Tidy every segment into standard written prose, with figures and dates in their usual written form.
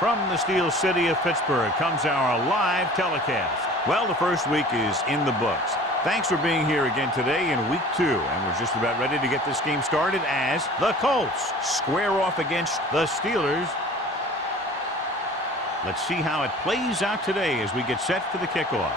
From the Steel City of Pittsburgh comes our live telecast. Well, the first week is in the books. Thanks for being here again today in week 2. And we're just about ready to get this game started as the Colts square off against the Steelers. Let's see how it plays out today as we get set for the kickoff.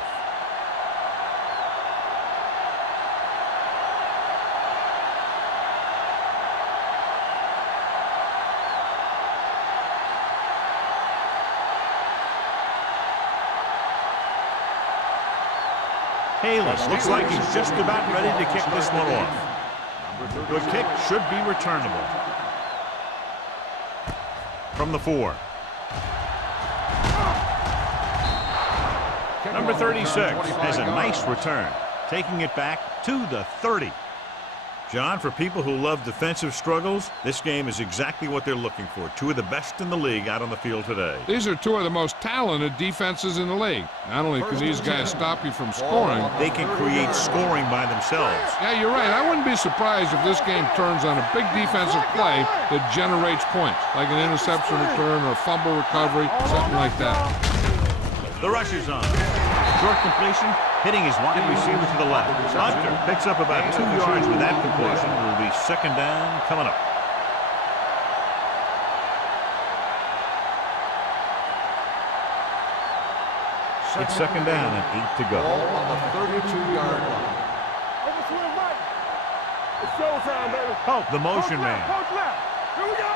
Halas looks like he's just about ready to kick this one off. The kick should be returnable. From the 4. Number 36 has a nice return, taking it back to the 30. John, for people who love defensive struggles, this game is exactly what they're looking for. 2 of the best in the league out on the field today. These are 2 of the most talented defenses in the league. Not only can these guys stop you from scoring, they can create scoring by themselves. Yeah, you're right. I wouldn't be surprised if this game turns on a big defensive play that generates points, like an interception return or a fumble recovery, something like that. The rush is on. Short completion, hitting his wide receiver to the left. Hunter picks up about 2 yards with that completion. It will be second down coming up. It's second down and 8 to go. Ball on the 32-yard line. It's showtime, baby. Oh, the motion man. Coach left. Here we go.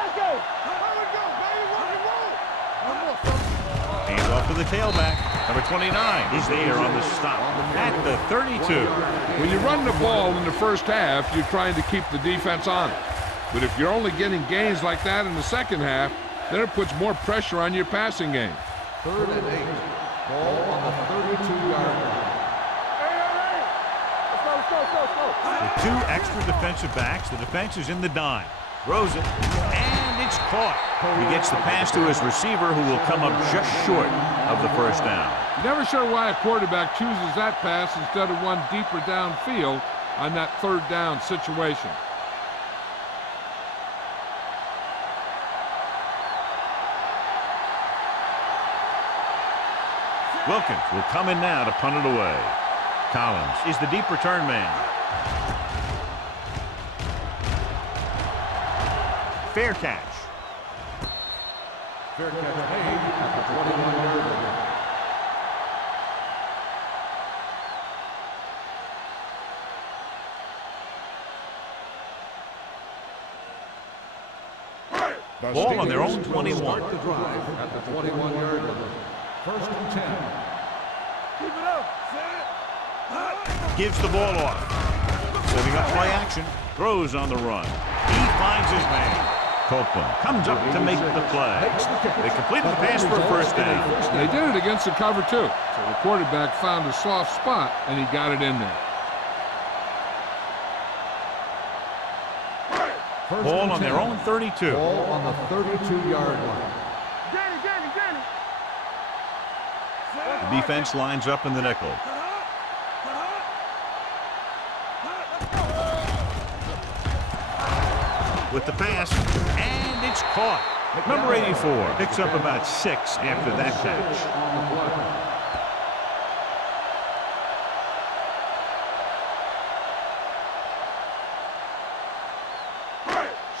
Let's go. Here we go, baby. Rock and roll. One more, son. Hands off to the tailback. Number 29 is there on the stop at the 32. When you run the ball in the first half, you're trying to keep the defense on it. But if you're only getting gains like that in the second half, then it puts more pressure on your passing game. 3rd and 8. Ball on the 32-yard line. Hey. Let's go. With 2 extra defensive backs, the defense is in the dime. Throws it, and it's caught. He gets the pass to his receiver, who will come up just short of the first down. You're never sure why a quarterback chooses that pass instead of one deeper downfield on that 3rd down situation. Wilkins will come in now to punt it away. Collins is the deep return man. Fair catch. Fair catch made at the 21-yard line. Ball on their own 21. Start the drive at the 21-yard line. 1st and 10. Keep it up. Set. Gives the ball off. Setting up play action. Throws on the run. He finds his man. Copeland comes up to make the play. They completed the pass for a first down. They did it against the cover, too. So the quarterback found a soft spot, and he got it in there. Ball on their own 32. Ball on the 32-yard line. Danny. The defense lines up in the nickel. With the pass, and it's caught. Number 84 picks up about 6 after that catch.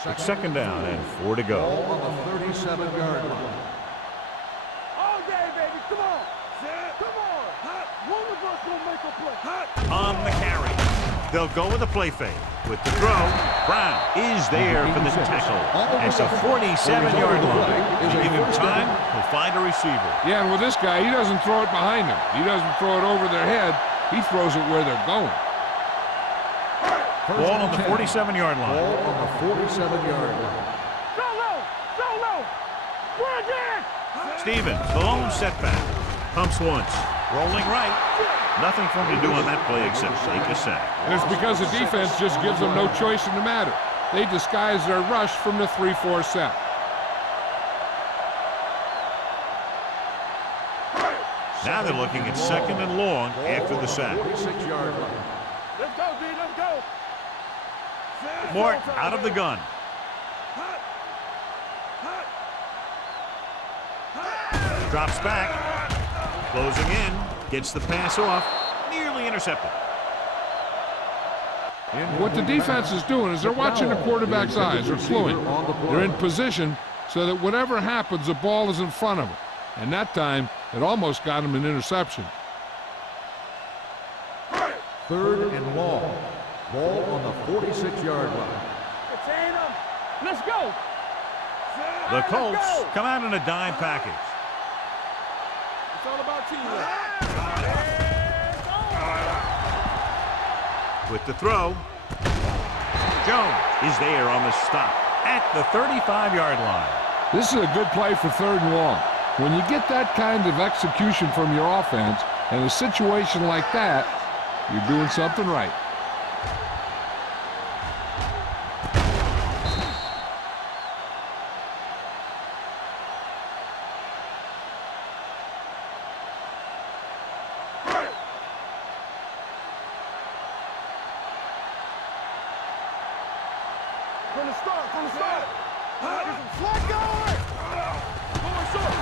It's second down and 4 to go. Ball on the 37-yard line. All day, baby. Come on. Set. Come on. One of us will make a play. On the carry. They'll go with a play fake. With the throw, Brown is there for the tackle. At the 47-yard line. If you give him time, he'll find a receiver. Yeah, and with this guy, he doesn't throw it behind them. He doesn't throw it over their head. He throws it where they're going. Ball on the 47-yard line. Ball on the 47-yard line. Solo. We're again. Stevens, the lone setback. Pumps once. Rolling right. Nothing for him to do on that play except take a sack. And it's because the defense just gives them no choice in the matter. They disguise their rush from the 3-4 set. Now they're looking at second and long after the sack. 46-yard line. Let's go, D. Let's go. Mort out of the gun. Drops back. Closing in. Gets the pass off. Nearly intercepted. What the defense is doing is they're watching the quarterback's eyes. They're cluing. They're in position so that whatever happens, the ball is in front of them. And that time, it almost got him an interception. 3rd and long. Ball on the 46-yard line. Let's go. The Colts come out in a dime package. It's all about teamwork. With the throw. Jones is there on the stop at the 35-yard line. This is a good play for 3rd and long. When you get that kind of execution from your offense in a situation like that, you're doing something right. From the start. Flat guard. Going short.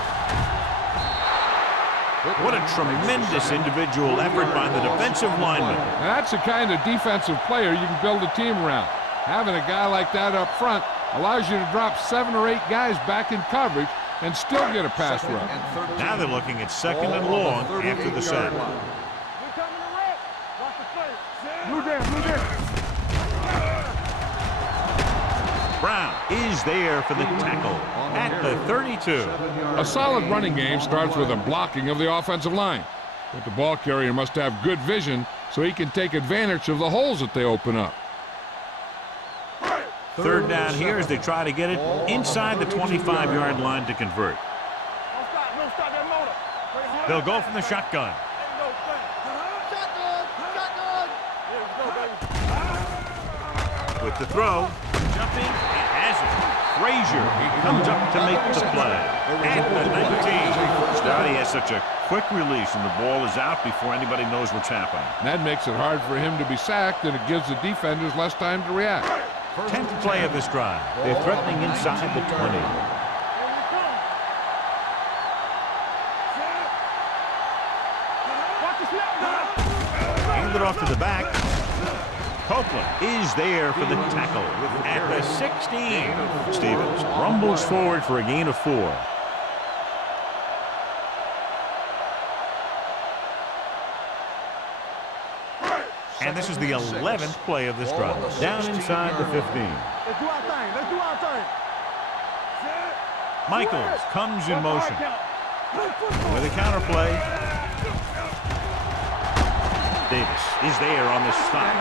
What a tremendous individual effort by the defensive lineman. Now, that's the kind of defensive player you can build a team around. Having a guy like that up front allows you to drop 7 or 8 guys back in coverage and still get a pass rush. Now they're looking at 2nd and long after the sack. We're coming to wreck. Watch the play. Blue down. Brown is there for the tackle at the 32. A solid running game starts with a blocking of the offensive line. But the ball carrier must have good vision so he can take advantage of the holes that they open up. 3rd down here as they try to get it inside the 25-yard line to convert. Don't stop that motor. They'll go from the shotgun. Ain't no thing. Shotgun. Here we go, baby. With the throw, jumping, and has it. Frazier, he comes up to make the play at the 19. Scotty has such a quick release, and the ball is out before anybody knows what's happening. And that makes it hard for him to be sacked, and it gives the defenders less time to react. 10th play of this drive. They're threatening inside the 20. Here we come. Watch the snap now. Hand it off to the back. Copeland is there for the tackle at the 16. Stevens rumbles forward for a gain of 4. And this is the 11th play of this drive. Down inside the 15. Let's do our thing. Michaels comes in motion with a counter play. Davis is there on the stop.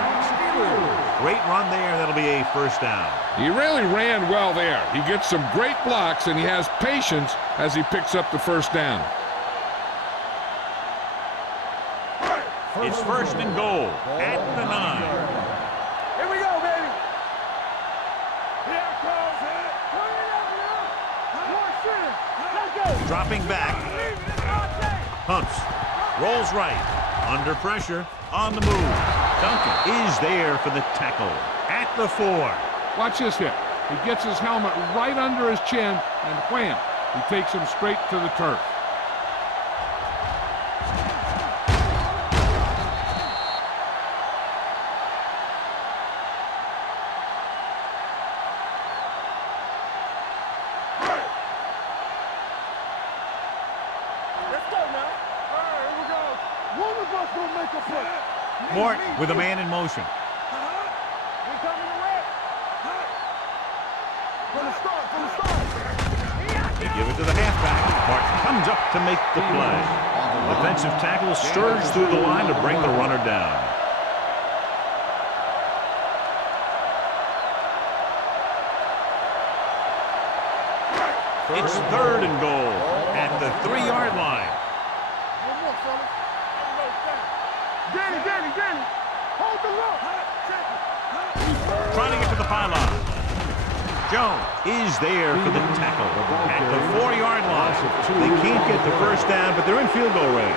Great run there. That'll be a 1st down. He really ran well there. He gets some great blocks, and he has patience as he picks up the 1st down. It's 1st and goal at the 9. Here we go, baby. Here it comes. Turn it up now. More shit. Let's go. Dropping back. Hunts. Rolls right. Under pressure. On the move. Duncan is there for the tackle at the 4. Watch this hit. He gets his helmet right under his chin, and wham, he takes him straight to the turf. Let's go now. All right, here we go. One of us gonna make a play. Mort with a man in motion. We coming to wreck. From the start. They give it to the halfback. Martin comes up to make the play. Defensive tackle surges through the line to bring the runner down. It's 3rd and goal at the 3-yard line. One more, fellas. Ain't no thing. Danny. Hold the look. Trying to get to the pylon. Jones is there for the tackle at the 4-yard line. They can't get the 1st down, but they're in field goal range.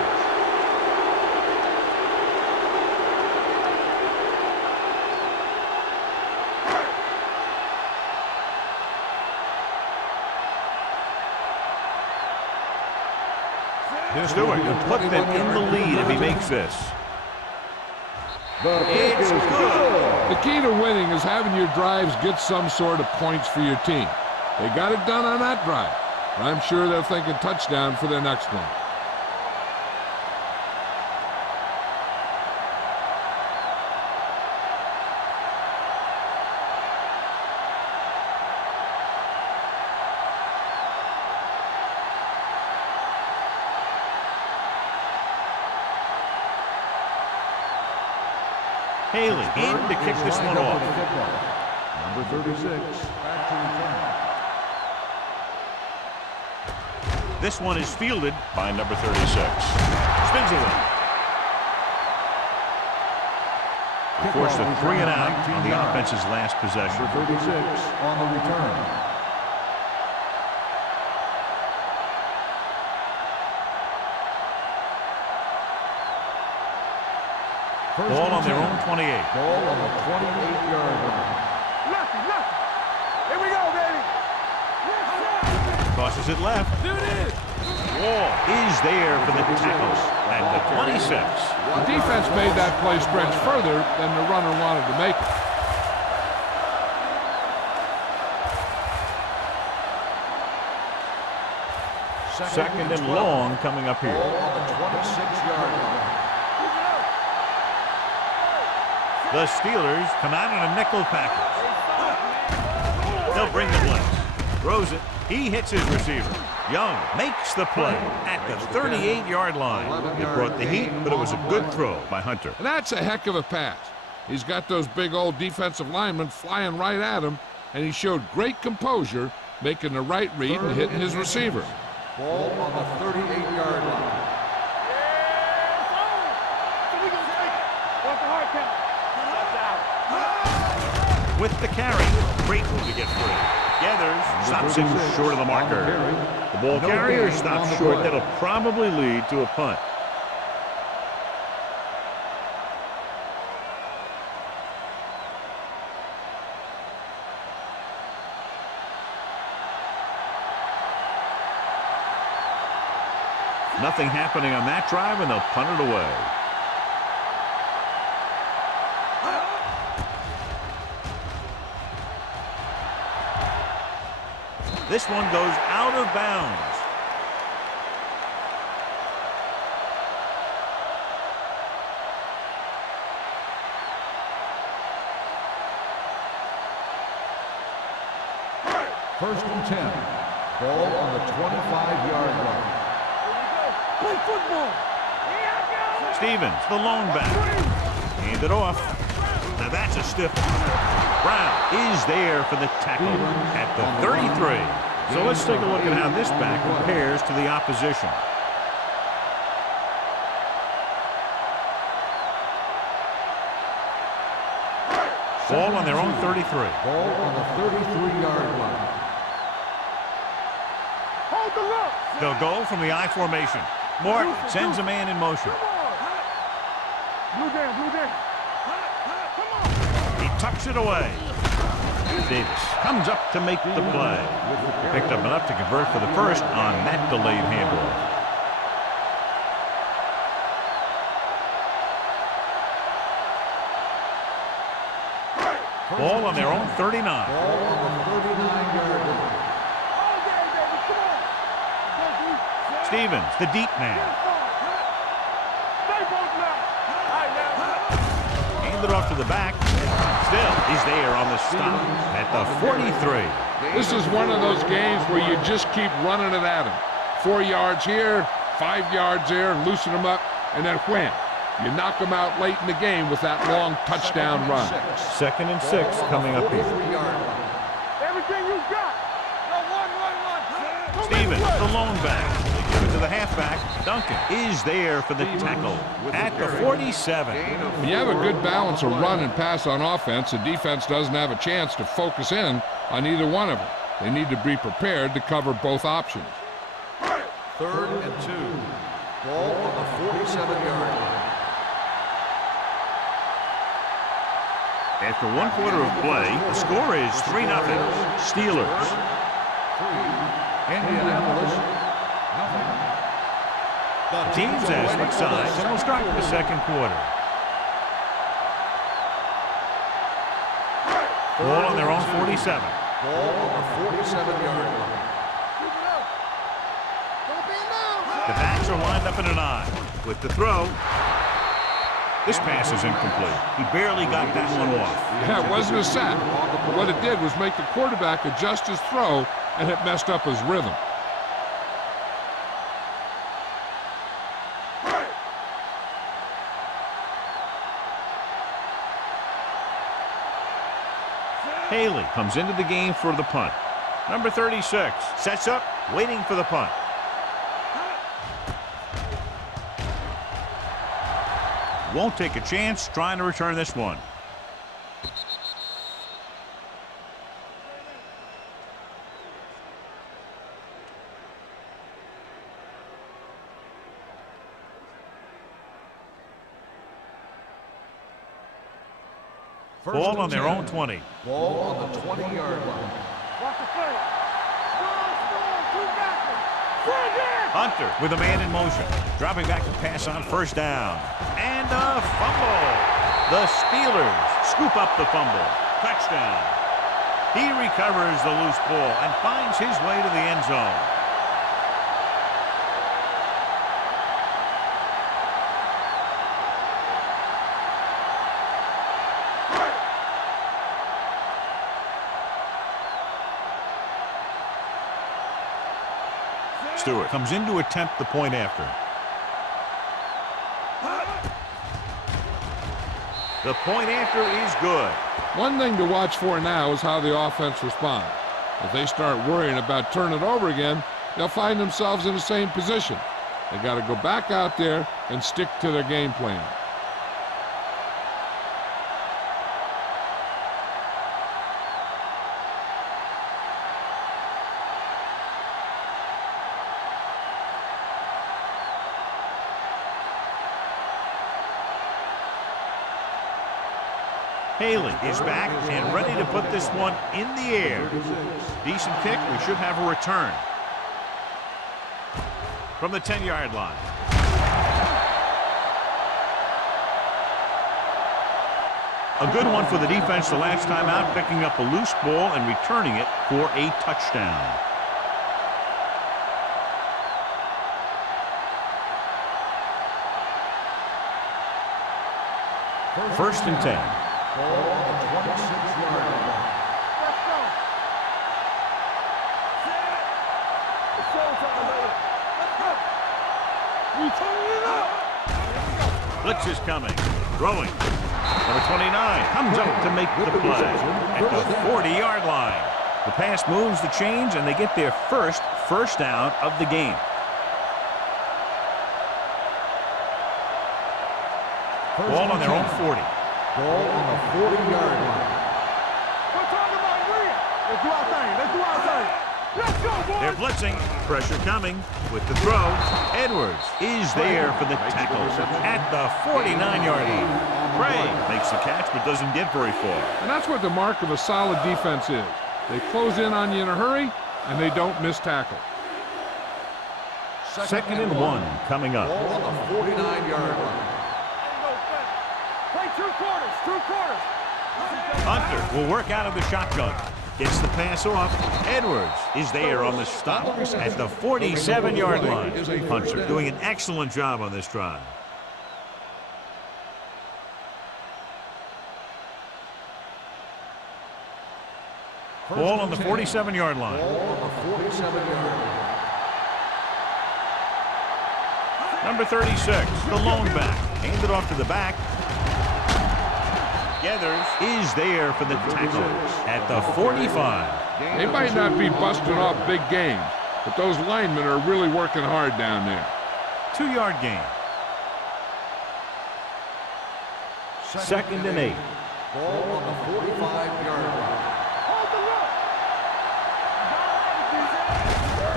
Stewart can put them in the lead if he makes this. It's good. The key to winning is having your drives get some sort of points for your team. They got it done on that drive. I'm sure they're thinking touchdown for their next one. Haley in to kick this one off. Number 36, back to return. This one is fielded by number 36. Spins away. Forced a 3 and out on the offense's last possession. Number 36 on the return. Ball on their own 28. Ball on the 28-yard line. Lucky. Here we go, baby. Tosses it left. Wall is there for the tackle at the 26. The defense made that play stretch further than the runner wanted to make it. Second and long coming up here. Ball on the 26-yard line. The Steelers come out in a nickel package. They'll bring the blitz. Throws it. He hits his receiver. Young makes the play at the 38-yard line. It brought the heat, but it was a good throw by Hunter. And that's a heck of a pass. He's got those big old defensive linemen flying right at him, and he showed great composure, making the right read and hitting his receiver. Ball on the 38-yard line. With the carry, great move to get free. Gathers, stops him short of the marker. The ball carrier stops short. That'll probably lead to a punt. Nothing happening on that drive, and they'll punt it away. This one goes out of bounds. First and 10. Ball on the 25-yard line. Play football. Stevens, the lone back. Hand it off. Now that's a stiff one. Brown is there for the tackle at the 33. So let's take a look at how this back compares to the opposition. Ball on their own 33. Ball on the 33-yard line. Hold the look. They'll go from the I formation. Morton sends a man in motion. Blue down. He tucks it away. Davis comes up to make the play. Picked up enough to convert for the first on that delayed handoff. Ball on their own 39. Ball on the 39-yard line. Stevens, the deep man. Handed off to the back. Still, he's there on the stop at the 43. This is one of those games where you just keep running it at him. 4 yards here, 5 yards there, and loosen him up, and then wham. You knock him out late in the game with that long touchdown run. Second and 6 coming up here. Everything you got. Stevens, the lone back. They give it to the halfback. Duncan is there for the tackle at the 47. When you have a good balance of run and pass on offense, the defense doesn't have a chance to focus in on either one of them. They need to be prepared to cover both options. Third and 2. Ball on the 47-yard line. After 1 quarter of play, the score is 3-0. Steelers. 3. Indianapolis, nothing. The teams have switched sides, and we'll start the second quarter. Ball on their own 47. Ball on the 47-yard line. The backs are lined up in an I. With the throw, this pass is incomplete. He barely got that one off. Yeah, it wasn't a sack. But what it did was make the quarterback adjust his throw, and it messed up his rhythm. Haley comes into the game for the punt. Number 36 sets up, waiting for the punt. Won't take a chance trying to return this one. Ball on their own 20. Ball on the 20-yard line. Watch the play. Hunter with a man in motion. Dropping back to pass on first down. And a fumble. The Steelers scoop up the fumble. Touchdown. He recovers the loose ball and finds his way to the end zone. Stewart comes in to attempt the point after. The point after is good. One thing to watch for now is how the offense responds. If they start worrying about turning it over again, they'll find themselves in the same position. They got to go back out there and stick to their game plan. Haley is back and ready to put this one in the air. Decent kick. We should have a return. From the 10-yard line. A good one for the defense the last time out, picking up a loose ball and returning it for a touchdown. First and 10. Ball on the 26-yard line. Let's go. It's showtime, baby. Let's go. We turn it up. Blitz is coming. Throwing. Number 29 comes up to make the play at the 40-yard line. The pass moves the chains, and they get their first down of the game. Ball on their own 40. Ball on the 40-yard line. We're talking about William. Let's do our thing. Let's do our thing. Let's go, boys. They're blitzing. Pressure coming with the throw. Edwards is there for the tackle at the 49-yard line. Bray makes the catch but doesn't get very far. And that's what the mark of a solid defense is. They close in on you in a hurry, and they don't miss tackle. Second and 1 coming up. Ball on the 49-yard line. Play 2 quarters. 2 quarters. Hunter will work out of the shotgun. Gets the pass off. Edwards is there on the stop at the 47-yard line. Hunter doing an excellent job on this drive. Ball on the 47-yard line. Ball on the 47-yard line. Number 36, the lone back. Handed off to the back. Gathers is there for the tackle at the 45. They might not be busting off big games, but those linemen are really working hard down there. 2-yard gain. Second and 8. Ball on the 45-yard line. Hold the look.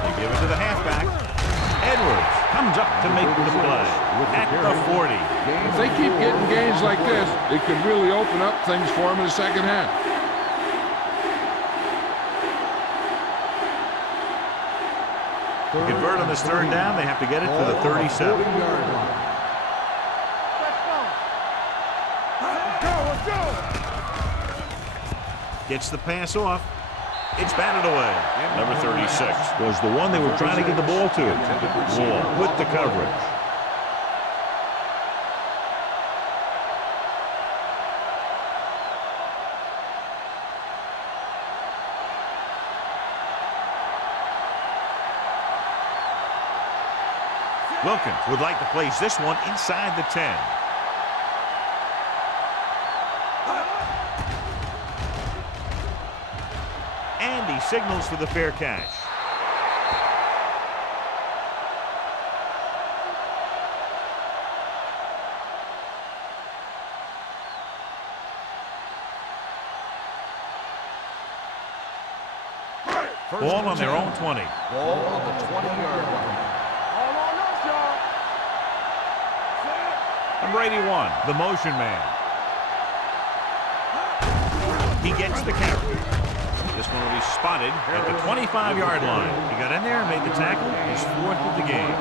They give it to the halfback. Edwards comes up to make the play at the 40. If they keep getting gains like this, it could really open up things for them in the second half. The converted convert on this third down, they have to get it to the 37. Let's go. Gets the pass off. It's batted away. Number 36 was the one they were trying to get the ball to. Wall with the coverage. Wilkins would like to place this one inside the 10. And he signals for the fair catch. Ball on their own 20. Ball on the 20-yard line. Number 81, the motion man. He gets the carry. This one will be spotted at the 25-yard line. He got in there and made the tackle. His 4th of the game.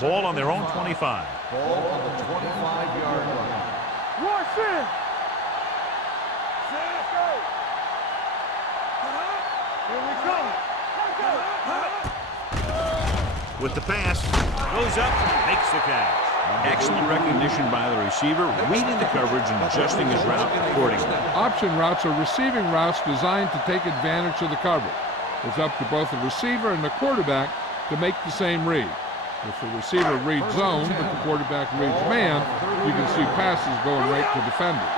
Ball on their own 25. Ball on the 25-yard line. Rush in. Here we come. With the pass, goes up, makes the catch. Excellent recognition by the receiver, reading the coverage and adjusting his route accordingly. Option routes are receiving routes designed to take advantage of the coverage. It's up to both the receiver and the quarterback to make the same read. If the receiver reads zone, but the quarterback reads man, you can see passes going right to defenders.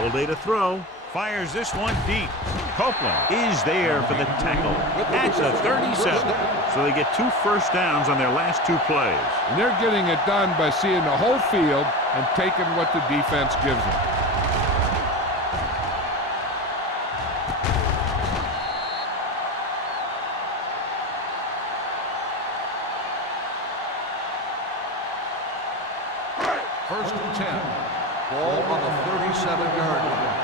All day to throw. Fires this one deep. Copeland is there for the tackle at the 37. So they get 2 first downs on their last 2 plays. And they're getting it done by seeing the whole field and taking what the defense gives them. First and 10. Ball on the 37-yard line.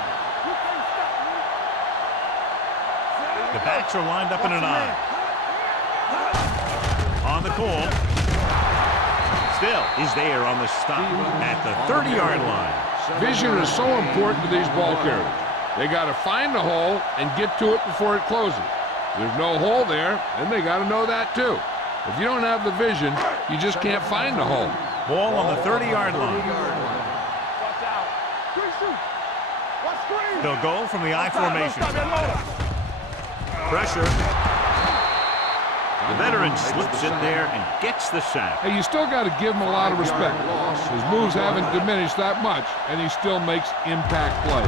The backs are lined up in an I. On the call. Still is there on the stop at the 30-yard line. Vision is so important to these ball carriers. They got to find the hole and get to it before it closes. There's no hole there, and they got to know that too. If you don't have the vision, you just can't find the hole. Ball on the 30-yard line. They'll go from the I formation. Pressure. The veteran slips in there and gets the sack. Hey, you still got to give him a lot of respect. His moves haven't diminished that much, and he still makes impact plays.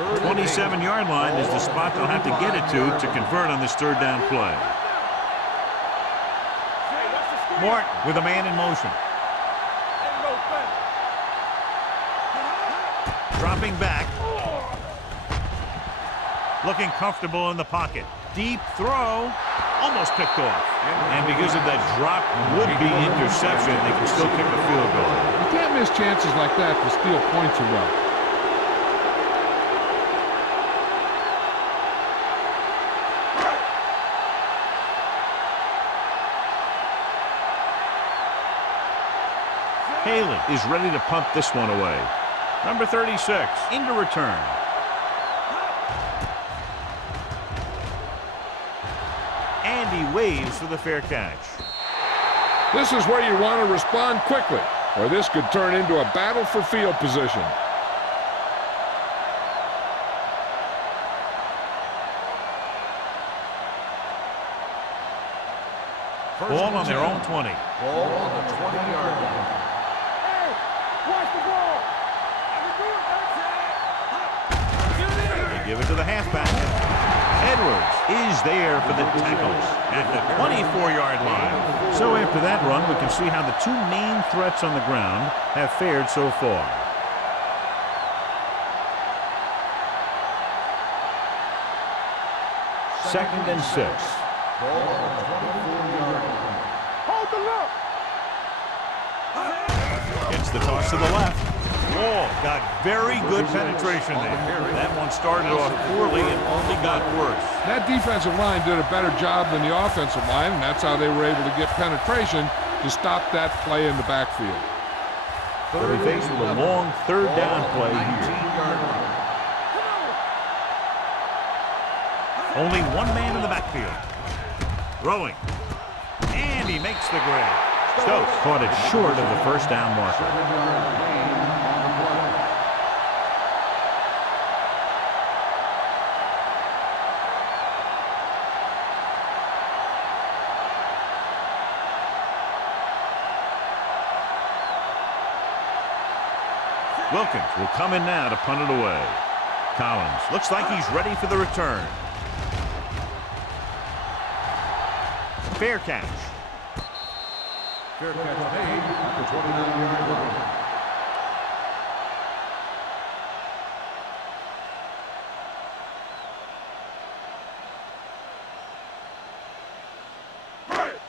The 27-yard line is the spot they'll have to get it to convert on this third down play. Mort with a man in motion. Dropping back. Looking comfortable in the pocket. Deep throw. Almost picked off. And because of that drop would-be interception, they can still kick a field goal. You can't miss chances like that to steal points away. Haley is ready to punt this one away. Number 36 into return. And he waves for the fair catch. This is where you want to respond quickly, or this could turn into a battle for field position. Ball on their own 20. Ball on the 20-yard line. Hey, watch the ball. They give it to the halfback. Head Edwards is there for the tackle at the 24-yard line. So after that run, we can see how the two main threats on the ground have fared so far. Second and 6. Hold the look. Gets the toss to the left. Wall got very good penetration there. That one started off poorly and only got worse. That defensive line did a better job than the offensive line, and that's how they were able to get penetration to stop that play in the backfield. They'll be faced with a long third down play here. Only one man in the backfield. Throwing. And he makes the grab. Stokes caught it short of the first down marker. Wilkins will come in now to punt it away. Collins looks like he's ready for the return. Fair catch. Fair catch made at the 29-yard line.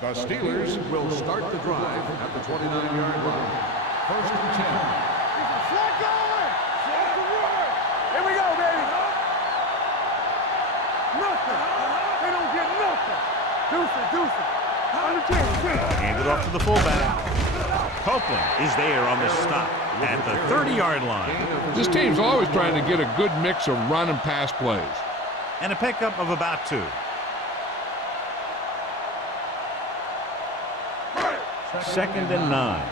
The Steelers will start the drive at the 29-yard line. First and 10. Flat going. Here we go, baby. Nothing. They don't get nothing. Deuce it. On the 10. Hand it off to the fullback. Copeland is there on the stop at the 30-yard line. This team's always trying to get a good mix of run and pass plays. And a pickup of about 2. Second and 9.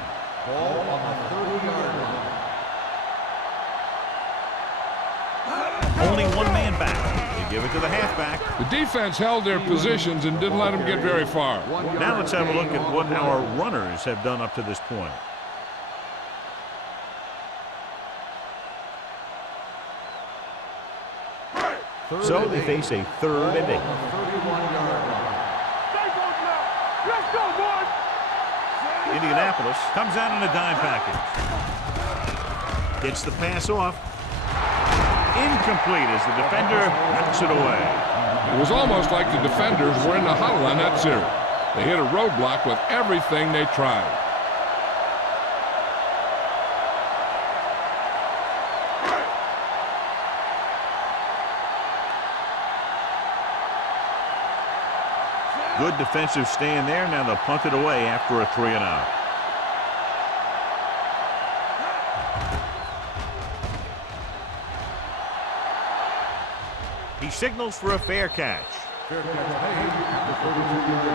Ball on the 30-yard line. Only one man back. They give it to the halfback. The defense held their positions and didn't let them get very far. Now let's have a look at what our runners have done up to this point. So they face a 3rd and 8. 31-yard line. Let's go, boys. Indianapolis comes out in a dime package. Gets the pass off. Incomplete as the defender knocks it away. It was almost like the defenders were in the huddle on that series. They hit a roadblock with everything they tried. Good defensive stand there. Now they'll punt it away after a 3-and-out. He signals for a fair catch. Fair catch made at the 32-yard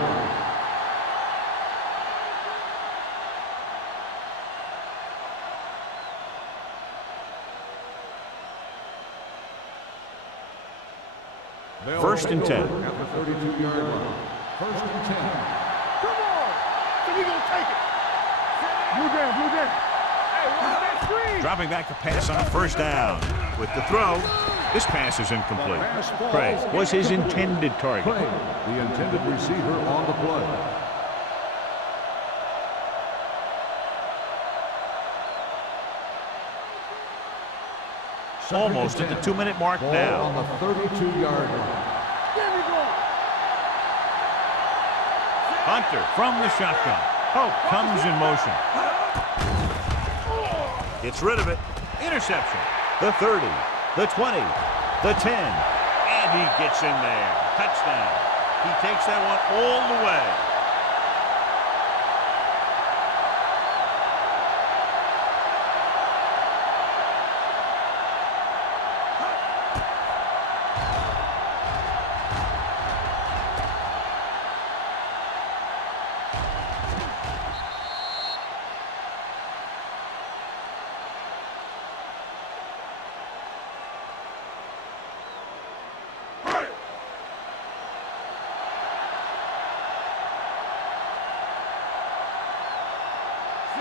line. First and 10. At the 32-yard line. First and 10. Come on. So we gonna take it. Blue down. Hey, what's that screen? Dropping back to pass on first down. With the throw, this pass is incomplete. Craig was his intended target. Craig, the intended receiver on the play. Almost at the 2-minute mark Ball now. on the 32-yard line. There we go. Hunter from the shotgun. Hope comes in motion. Gets rid of it. Interception. The 30, the 20, the 10. And he gets in there. Touchdown. He takes that one all the way.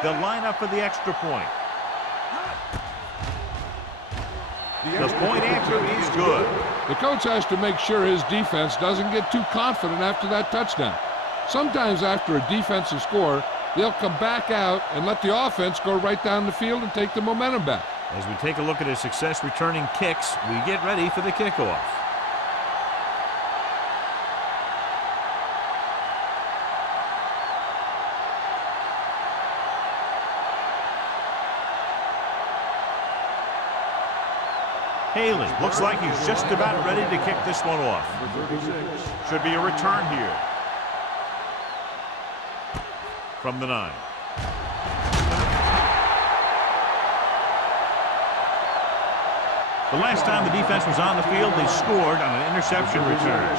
They'll line up for the extra point. The point after is good. The coach has to make sure his defense doesn't get too confident after that touchdown. Sometimes after a defensive score, they'll come back out and let the offense go right down the field and take the momentum back. As we take a look at his success returning kicks, we get ready for the kickoff. Haley looks like he's just about ready to kick this one off. Should be a return here. From the 9. The last time the defense was on the field, they scored on an interception return.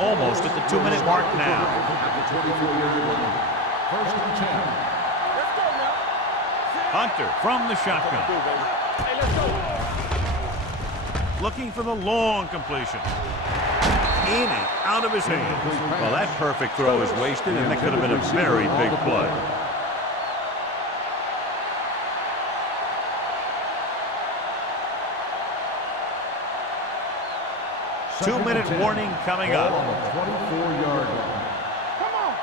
Almost at the 2-minute mark now. First and 10. Let's go now. Hunter from the shotgun. Hey, let's go. Looking for the long completion. In and out of his hands. Well, that perfect throw is wasted, and that could have been a very big play. Two-minute warning coming up. 24-yard line. Come on.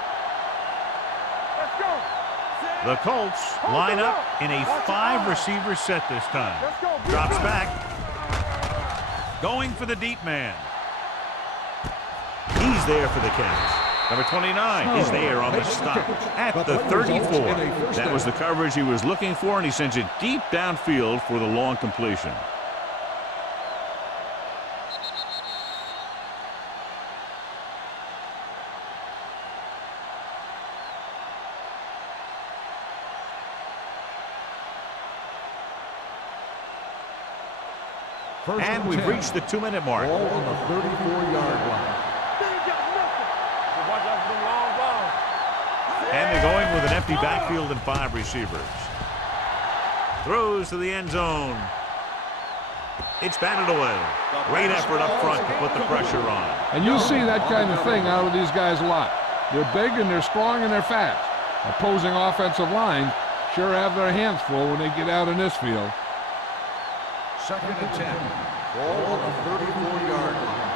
Let's go. The Colts line up in a 5-receiver set this time. Let's go. Drops back. Going for the deep man. He's there for the catch. Number 29 is there on the stop at the 34. That was the coverage he was looking for, and he sends it deep downfield for the long completion. And we've reached the 2-minute mark. Ball on the 34-yard line. Watch out for them long balls. And they're going with an empty backfield and 5 receivers. Throws to the end zone. It's batted away. Great effort up front to put the pressure on. And you'll see that kind of thing out of these guys a lot. They're big and they're strong and they're fast. Opposing offensive lines sure have their hands full when they get out in this field. Second and 10. Ball on the 34-yard line.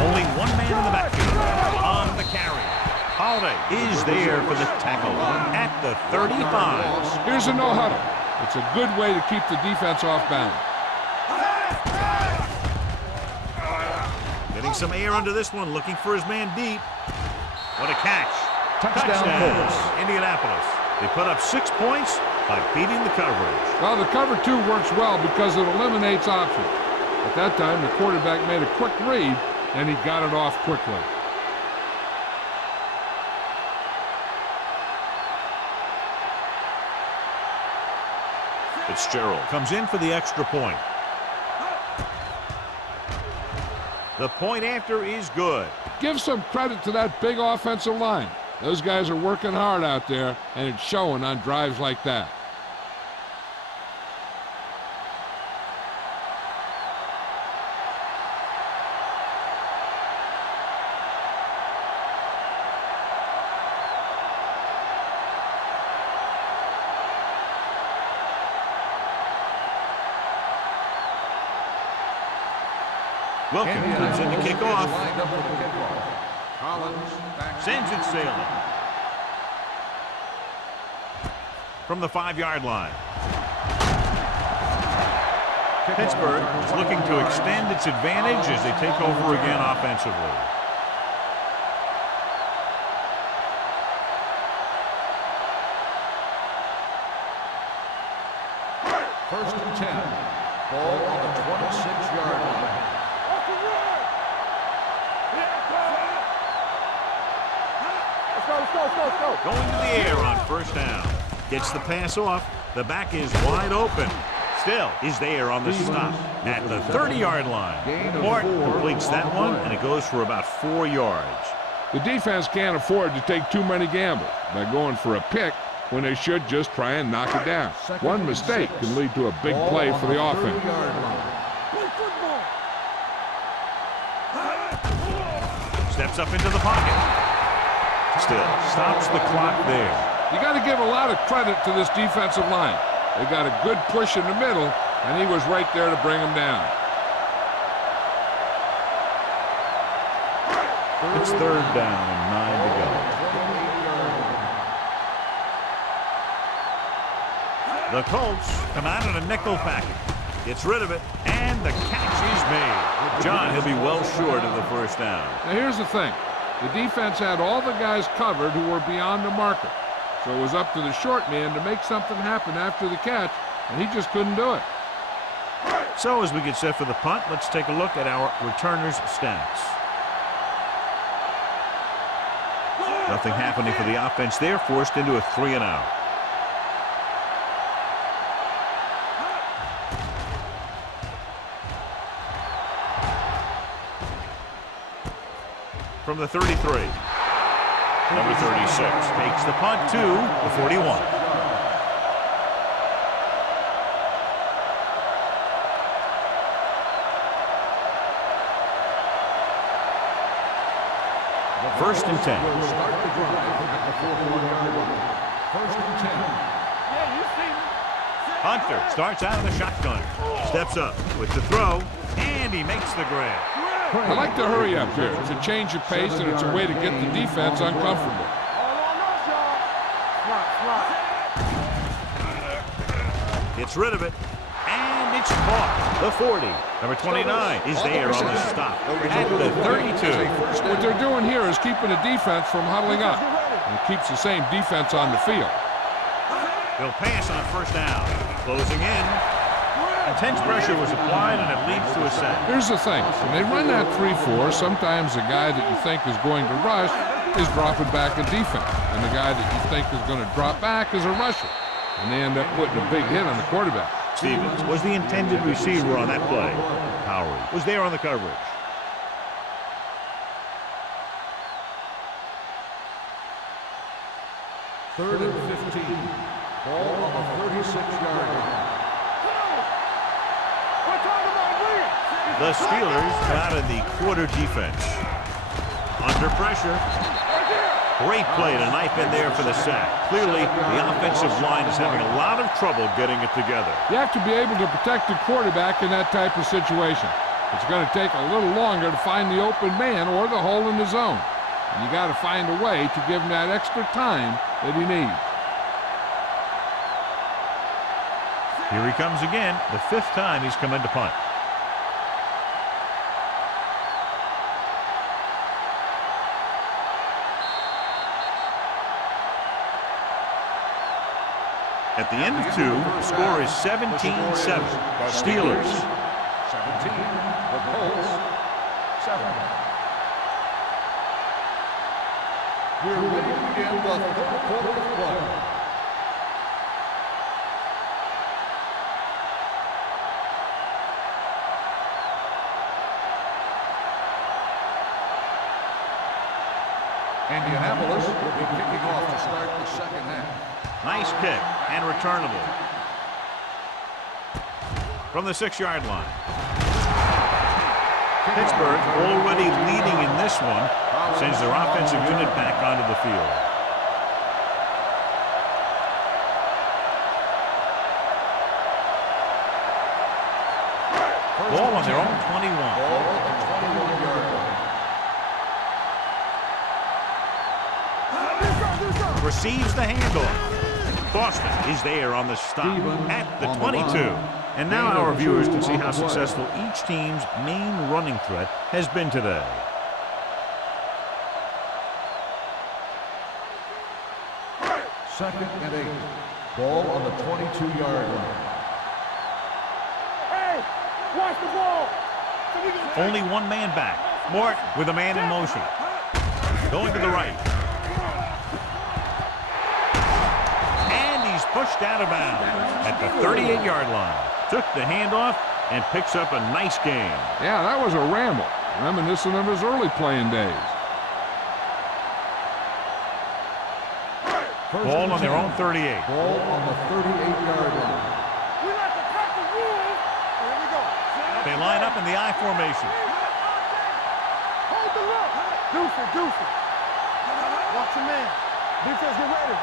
Only one man in the backfield on the carry. Holiday is there for the tackle at the 35. Here's a no huddle. It's a good way to keep the defense off balance. Getting some air under this one, looking for his man deep. What a catch. Touchdown Colts. Indianapolis. They put up 6 points by beating the coverage. Well, the cover 2 works well because it eliminates options. At that time, the quarterback made a quick read, and he got it off quickly. Fitzgerald comes in for the extra point. The point after is good. Give some credit to that big offensive line. Those guys are working hard out there, and it's showing on drives like that. Wilkins comes in to kick off. Lined up for the kickoff. Collins Sends it sailing. From the 5-yard line. Pittsburgh is looking to extend its advantage as they take over again offensively. First and 10. Ball on the 26-yard line. Let's go. Going to the air on first down. Gets the pass off. The back is wide open. Still is there on the stop at the 30-yard line. Morton completes that one, and it goes for about 4 yards. The defense can't afford to take too many gambles by going for a pick when they should just try and knock it down. One mistake can lead to a big play for the offense. Steps up into the pocket. Still stops the clock there. You got to give a lot of credit to this defensive line. They got a good push in the middle, and he was right there to bring him down. It's third down and 9 to go. The Colts come out in a nickel package. Gets rid of it, and the catch is made. John, he'll be well short of the first down. Now here's the thing. The defense had all the guys covered who were beyond the marker. So it was up to the short man to make something happen after the catch, and he just couldn't do it. So as we get set for the punt, let's take a look at our returners' stats. Nothing happening for the offense there, forced into a 3-and-out. From the 33. Number 36 takes the punt to the 41. First and 10. We'll start the drive at the 41-yard line. First and 10. Yeah, you see me. Hunter starts out of the shotgun. Steps up with the throw, and he makes the grab. I like to hurry up here. It's a change of pace, and it's a way to get the defense uncomfortable. Gets rid of it, and it's caught. The 40. Number 29 is there on the stop at the 32. What they're doing here is keeping the defense from huddling up. And it keeps the same defense on the field. They'll pass on first down. Closing in. Intense pressure was applied, and it leads to a sack. Here's the thing. When they run that 3-4, sometimes the guy that you think is going to rush is dropping back in defense. And the guy that you think is going to drop back is a rusher. And they end up putting a big hit on the quarterback. Stevens was the intended receiver on that play. Powery was there on the coverage. Third and 15. Ball on the 36-yard line. The Steelers come out in the quarter defense. Under pressure. Great play to knife in there for the sack. Clearly, the offensive line is having a lot of trouble getting it together. You have to be able to protect the quarterback in that type of situation. It's going to take a little longer to find the open man or the hole in the zone. And you got to find a way to give him that extra time that he needs. Here he comes again, the 5th time he's come into punt. At the end of 2, the score is 17-7. Steelers. 17. The Colts. 7. We're ready to begin the third quarter of play. Indianapolis will be kicking off to start the second half. Nice kick and returnable. From the 6-yard line. Pittsburgh already leading in this one. Sends their offensive unit back onto the field. Ball on their own 21. Ball on the 21-yard line. Receives the handoff. Boston is there on the stop at the 22. And now our viewers can see how successful each team's main running threat has been today. Second and 8. Ball on the 22-yard line. Hey, watch the ball. Only one man back. Mort with a man in motion. Going to the right. Pushed out of bounds at the 38-yard line. Took the handoff and picks up a nice gain. Yeah, that was a ramble. Reminiscent of his early playing days. Ball on their own 38. Ball on the 38-yard line. We like to cut the rules. Here we go. They line up in the I formation. Hold the look. Deuce it, deuce it. Watch your man. Defense, get ready.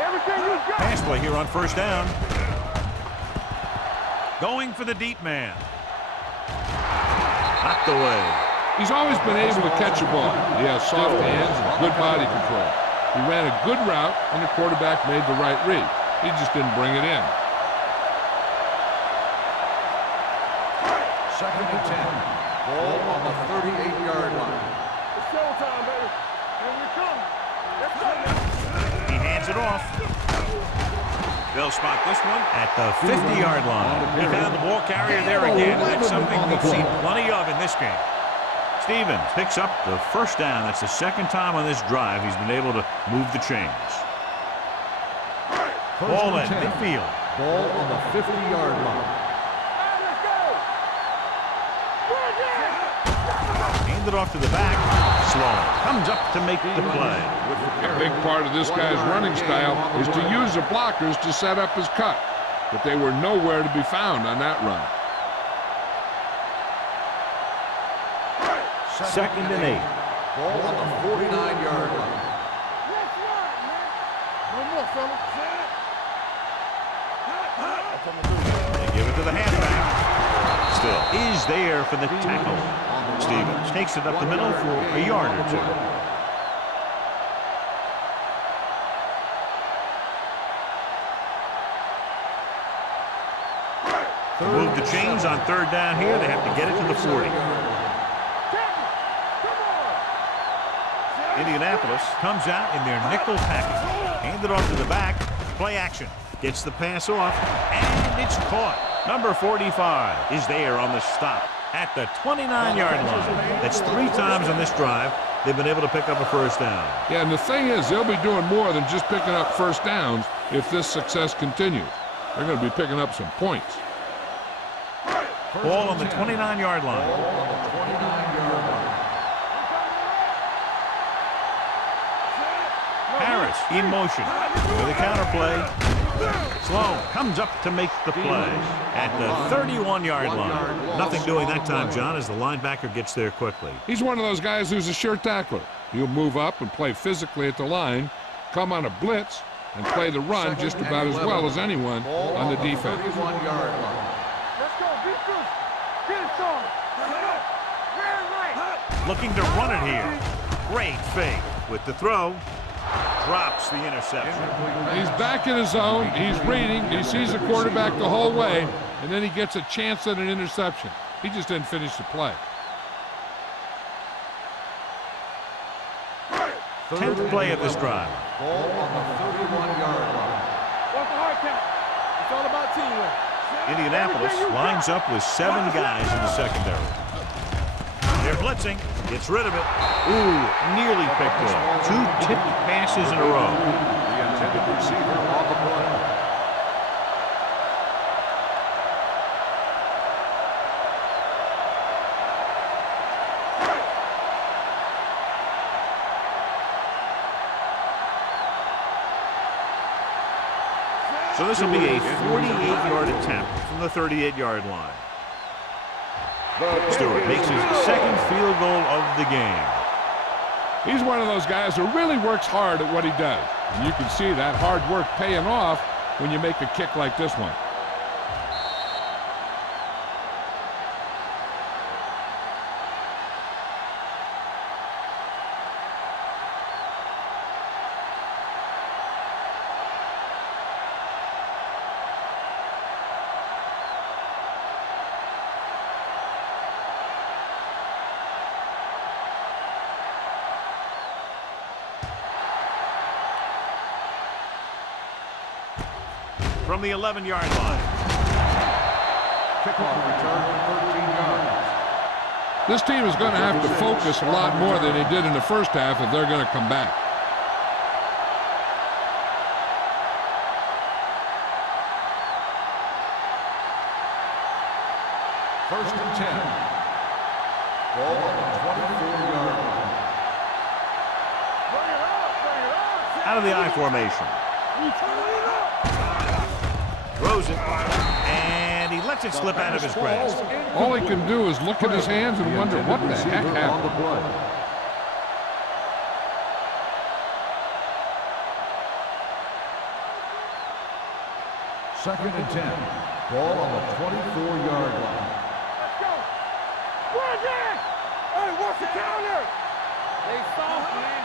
Everything you got. Pass play here on first down. Going for the deep man. Knocked away. He's always been able to catch a ball. He has soft hands and good body control. He ran a good route, and the quarterback made the right read. He just didn't bring it in. Second and 10. Ball on the 38-yard line. It's showtime, baby. Here we come. Let's go. He hands it off. They'll spot this one at the 50-yard line. He found the ball carrier there again. That's something we've seen plenty of in this game. Stevens picks up the first down. That's the second time on this drive he's been able to move the chains. Ball at midfield. Ball on the 50-yard line. Let's go. Hand it off to the back. Sloan comes up to make the play. A big part of this guy's running style is to use the blockers to set up his cut. But they were nowhere to be found on that run. Second and 8. Ball on the 49-yard line. Let's ride, man. No more, fella. They give it to the halfback. Still is there for the tackle. Stevens takes it up the middle for a yard or two. To move the chains on third down here, they have to get it to the 40. Indianapolis comes out in their nickel package. Hand it off to the back. Play action. Gets the pass off, and it's caught. Number 45 is there on the stop at the 29-yard line. That's 3 times on this drive they've been able to pick up a first down. Yeah, and the thing is, they'll be doing more than just picking up first downs if this success continues. They're going to be picking up some points. Ball on the 29-yard line. Ball on the 29-yard line. Harris in motion with a counterplay. Sloan comes up to make the play at the 31-yard line. Nothing doing that time, John, as the linebacker gets there quickly. He's one of those guys who's a sure tackler. He'll move up and play physically at the line, come on a blitz, and play the run just about as well as anyone on the defense. 31-yard line. Let's go. Beat this. Get it started. Right. Looking to run it here. Great fake with the throw. Drops the interception. He's back in his zone. He's reading. He sees the quarterback the whole way, and then he gets a chance at an interception. He just didn't finish the play. 10th play of this drive. Ball on the 31-yard line. What's the hard count? It's all about teamwork. Indianapolis lines up with 7 guys in the secondary. They're blitzing. Gets rid of it. Ooh, nearly picked off. 2 tipped passes in a row. The intended receiver on the play. So this will be a 48-yard attempt from the 38-yard line. Stewart makes his second field goal of the game. He's one of those guys who really works hard at what he does. And you can see that hard work paying off when you make a kick like this one. From the 11-yard line. Kickoff return for 13 yards. This team is going to have to focus a lot more than they did in the first half if they're going to come back. First and 10. Ball on the 24-yard line. Bring it up. Out of the I formation. Throws it, and he lets it slip out of his grasp. All he can do is look at his hands and wonder what the heck On happened. the play. Second and 10. Ball on the 24-yard line. Let's go. Where's it? Hey, what's the counter? They soft, man.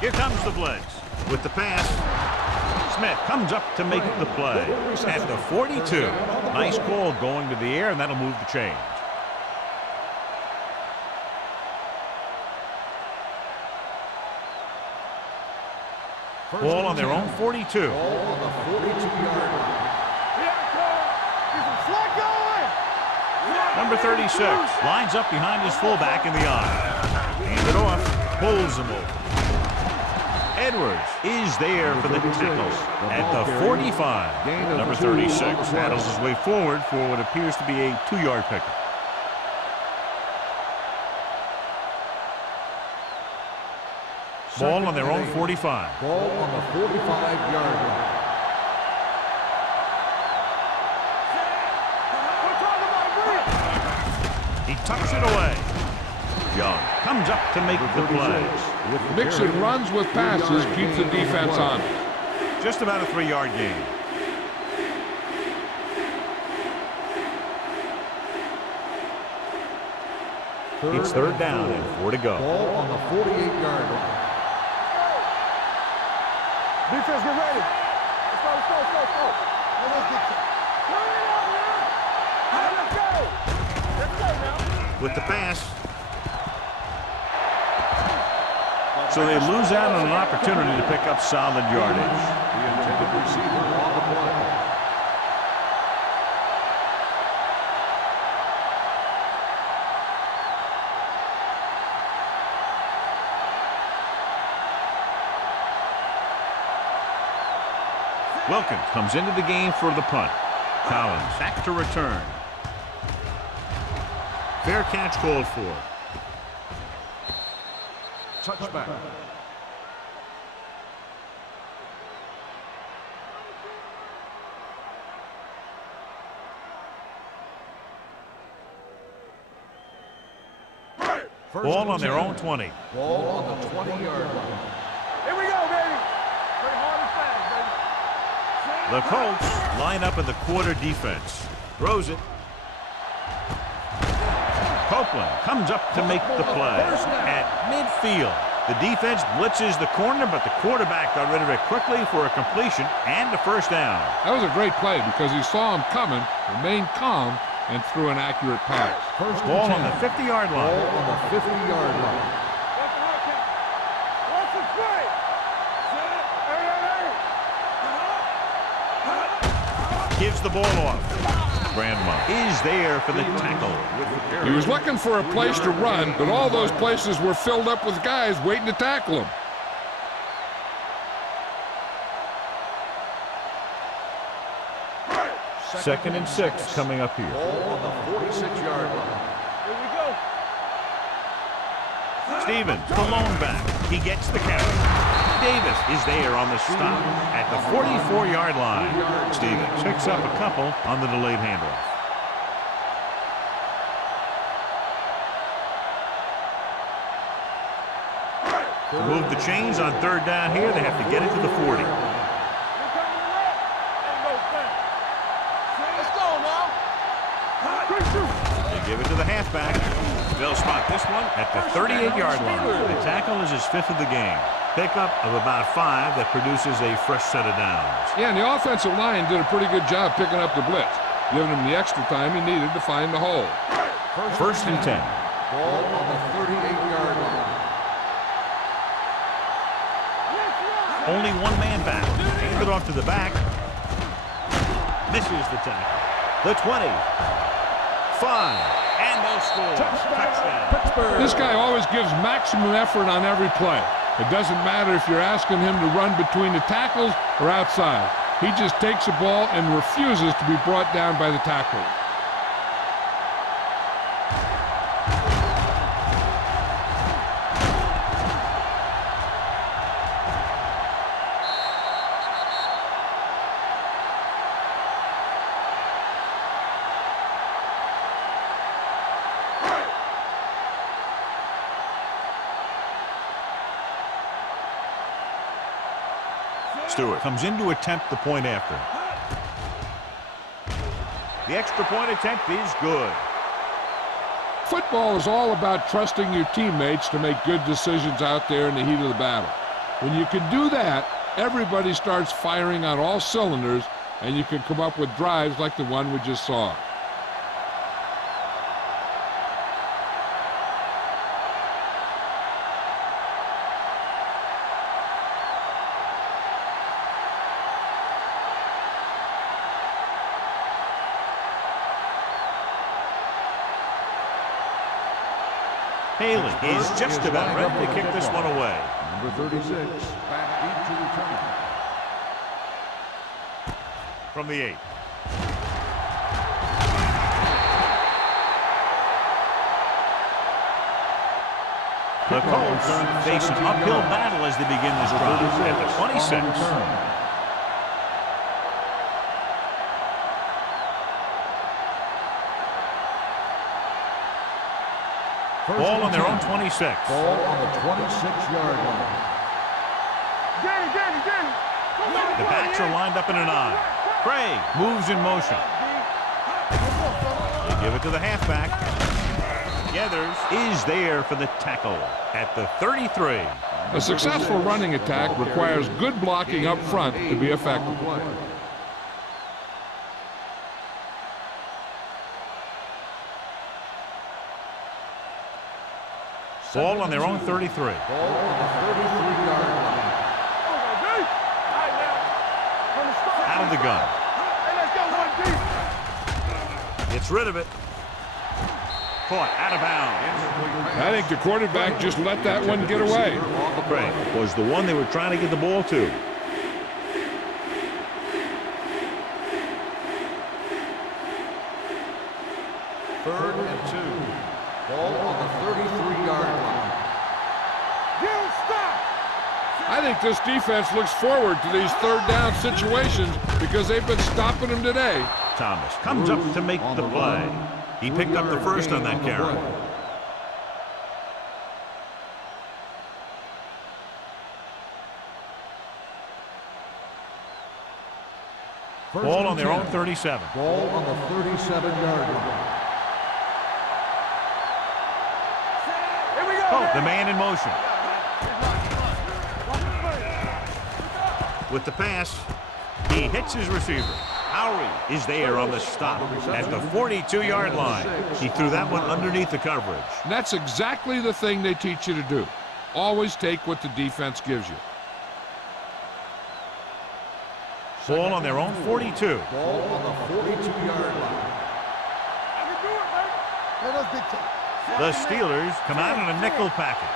Here comes the blitz. With the pass, Smith comes up to make the play. At the 42. Nice call going to the air, and that'll move the change. Ball on their own 42. Ball on the 42-yard line. Number 36 lines up behind his fullback in the eye. Hand it off, pulls him over. Edwards is there for the tackle at the 45. Number 36 battles his way forward for what appears to be a 2-yard pickup. Ball on their own 45. Ball on the 45-yard line. He tucks it away. Young comes up to make the play. Mixing runs with passes keeps the defense on. Just about a 3-yard gain. It's third down and 4 to go. Ball on the 48-yard line. Defense, get ready. Let's go, let's go, let's go, let's go. Let's get you. Let's go. Let's go now. With the pass. So they lose out on an opportunity to pick up solid yardage. The intended receiver on the play. Wilkins comes into the game for the punt. Collins back to return. Fair catch called for. Touchback. Ball on their own 20. Ball on the 20-yard line. Here we go, baby. Pretty hard and fast, baby. The Colts line up in the quarter defense. Throws it. Copeland comes up to make the play. At midfield, the defense blitzes the corner, but the quarterback got rid of it quickly for a completion and a first down. That was a great play because he saw him coming, remained calm, and threw an accurate pass. First and Ball 10. on the 50-yard Ball line. on the 50-yard line. What's the hard count? What's the play? Hey, Gives the ball off. Grandma is there for the tackle. He was looking for a place to run, but all those places were filled up with guys waiting to tackle him. Second and 6 coming up here. Ball on the 46-yard line. Here we go. Stevens, the lone back. He gets the count. Davis is there on the stop at the 44-yard line. Stevens picks up a couple on the delayed handoff. To move the chains on third down here, they have to get it to the 40. You're coming to the left. And go fast. Let's go now. Quick shoot. They give it to the halfback. They'll spot this one at the 38-yard line. The tackle is his 5th of the game. Pickup of about 5 that produces a fresh set of downs. Yeah, and the offensive line did a pretty good job picking up the blitz, giving him the extra time he needed to find the hole. First and 10. Ball on the 38-yard line. Only one man back. Hand it off to the back. Misses the tackle. The 20. 5. And they'll score. Touchdown. This guy always gives maximum effort on every play. It doesn't matter if you're asking him to run between the tackles or outside. He just takes the ball and refuses to be brought down by the tackle. to it. Comes in to attempt the point after. The extra point attempt is good. Football is all about trusting your teammates to make good decisions out there in the heat of the battle. When you can do that, everybody starts firing on all cylinders, and you can come up with drives like the one we just saw. Haley is just about ready to kick this one away. Number 36, back deep to return. From the 8. The Colts face an uphill battle as they begin this drive at the 26. Ball on their own 26. Ball on the 26-yard line. The backs are lined up in an I. Craig moves in motion. They give it to the halfback. Gathers is there for the tackle at the 33. A successful running attack requires good blocking up front to be effective. Ball on their own 33. Ball on the 33-yard line. Out of the gun. Gets rid of it. Caught out of bounds. I think the quarterback just let that one get away. Craig was the one they were trying to get the ball to. Third and 2. Ball on the 33-yard line. I think this defense looks forward to these third down situations because they've been stopping them today. Thomas comes up to make the play. He picked up the first on that carry. Ball on their own 37. Ball on the 37-yard line. The man in motion. With the pass, he hits his receiver. Howery is there on the stop at the 42-yard line. He threw that one underneath the coverage. And that's exactly the thing they teach you to do. Always take what the defense gives you. Ball on their own 42. Ball on the 42-yard line. The Steelers come out in a nickel package.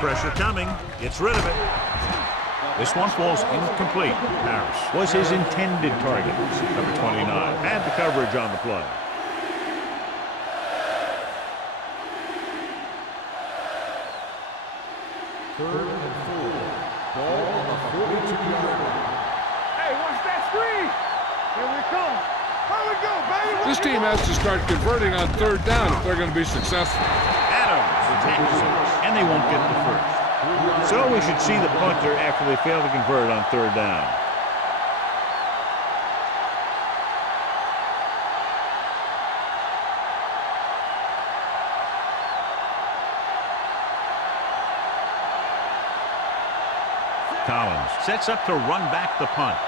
Pressure coming. Gets rid of it. This one falls incomplete. Harris was his intended target. Number 29 had the coverage on the play. Third and 4. Ball on the 42-yard line. Hey, watch that screen. Here we come. Here we go, baby. This team has to start converting on third down if they're going to be successful. Adams attacks it, and they won't get the first. So we should see the punter after they fail to convert on third down. Collins sets up to run back the punt.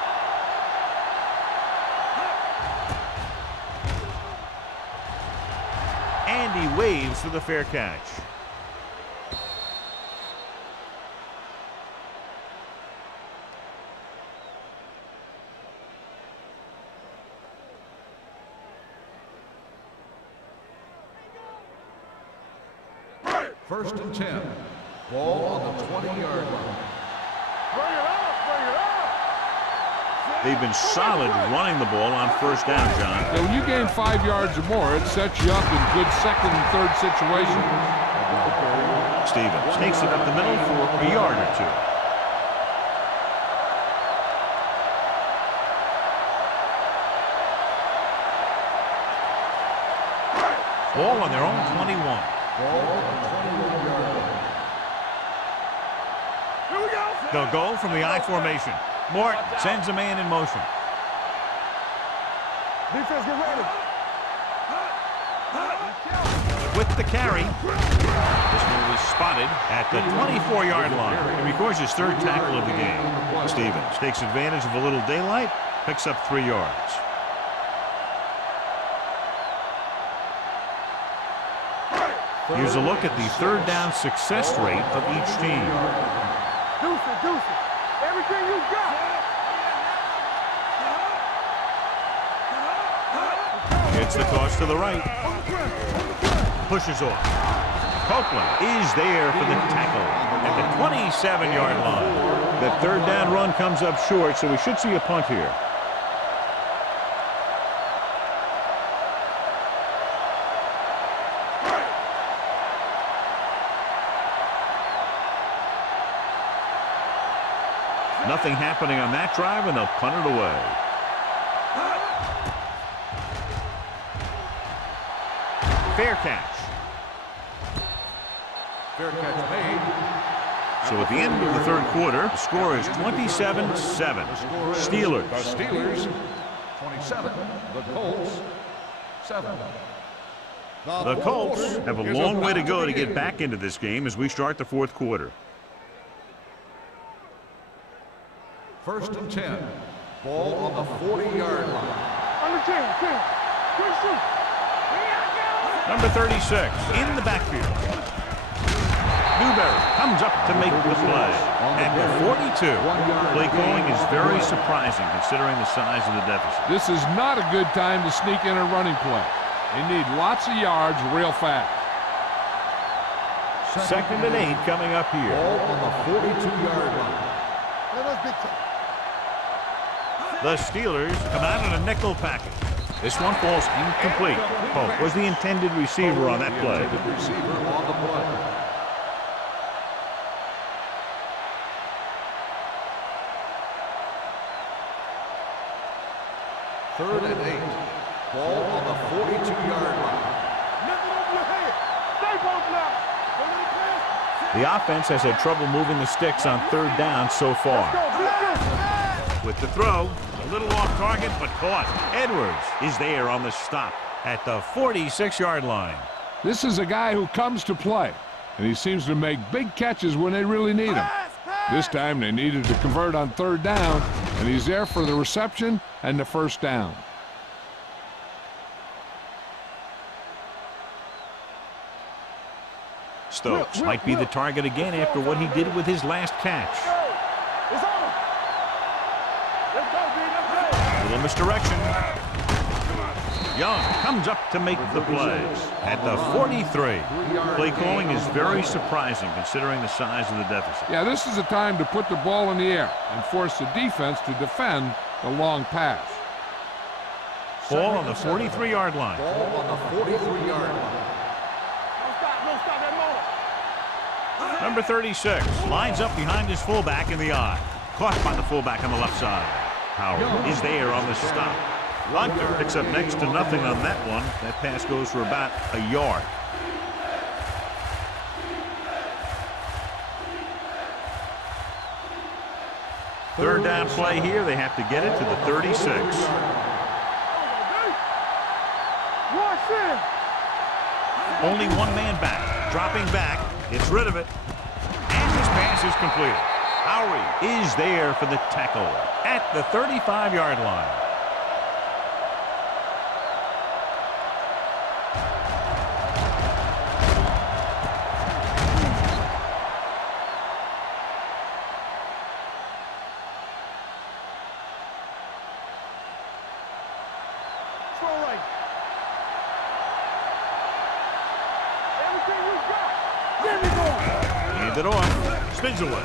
And he waves for the fair catch. First and 10. Ball on the 20-yard line. Bring it up, bring it up. They've been solid running the ball on first down, John. Now, when you gain 5 yards or more, it sets you up in good second and third situations. Stevens takes it up the middle for a yard or two. Ball on their own 21. Ball on the 21-yard line. Here we go. They'll go from the I formation. Morton sends a man in motion. Defense, get ready. With the carry. This one was spotted at the 24-yard line. He records his third tackle of the game. Stevens takes advantage of a little daylight, picks up 3 yards. Here's a look at the third down success rate of each team. Deuce it. Everything you got. It's the toss to the right. Pushes off. Copeland is there for the tackle at the 27-yard line. The third down run comes up short, so we should see a punt here. Nothing happening on that drive, and they'll punt it away. Fair catch. Fair catch made. So at the end of the third quarter, the score is 27-7. Steelers. The Steelers, 27. The Colts, 7. The Colts have a long way to go to get back into this game as we start the fourth quarter. 1st and 10. Ball on the 40-yard line. Under 10. Quick shoot. Number 36 in the backfield. Newberry comes up to make the play. At the 42. Play calling is very surprising considering the size of the deficit. This is not a good time to sneak in a running play. They need lots of yards real fast. 2nd and 8 coming up here. Ball on the 42-yard line. The Steelers come out in a nickel package. This one falls incomplete. Pope was the intended receiver on that play. Receiver on the play. Third and 8. Ball on the 42-yard line. Lift it over your head. Stay both now. Don't let it pass. The offense has had trouble moving the sticks on third down so far. With the throw, a little off target, but caught. Edwards is there on the stop at the 46-yard line. This is a guy who comes to play, and he seems to make big catches when they really need him. This time they needed to convert on third down, and he's there for the reception and the first down. Stokes might be the target again after what he did with his last catch. It's on. Let's go, B. Let's go. Little misdirection. Young comes up to make the play at the 43. Play calling is very surprising considering the size of the deficit. Yeah, this is a time to put the ball in the air and force the defense to defend the long pass. Ball on the 43-yard line. Ball on the 43-yard line. Don't stop that motor. Number 36 lines up behind his fullback in the eye. Caught by the fullback on the left side. Howard is there on the stop. Hunter picks up next to nothing on that one. That pass goes for about a yard. Third down play here. They have to get it to the 36. Only one man back. Dropping back. Gets rid of it. And his pass is completed. Howery is there for the tackle at the 35-yard line. Hand it off. Spins away.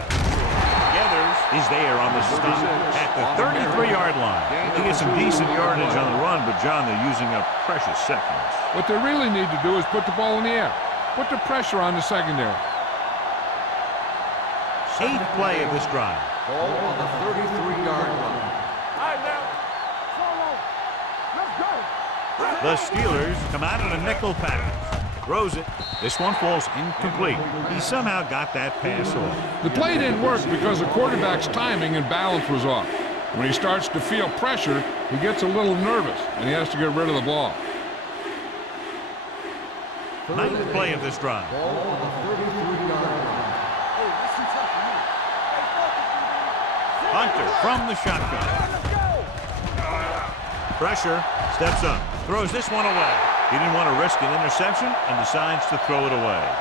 Gathers is there on the stop at the 33-yard line. He gets some decent yardage on the run, but John, they're using up precious seconds. What they really need to do is put the ball in the air. Put the pressure on the secondary. 8th play of this drive. Ball on the 33-yard line. All right, now. Let's go. The Steelers come out in a nickel package. Throws it. This one falls incomplete. He somehow got that pass off. The play didn't work because the quarterback's timing and balance was off. When he starts to feel pressure, he gets a little nervous, and he has to get rid of the ball. Ninth play of this drive. Ball on the 33-yard line. Hunter from the shotgun. Pressure, steps up, throws this one away. He didn't want to risk an interception and decides to throw it away.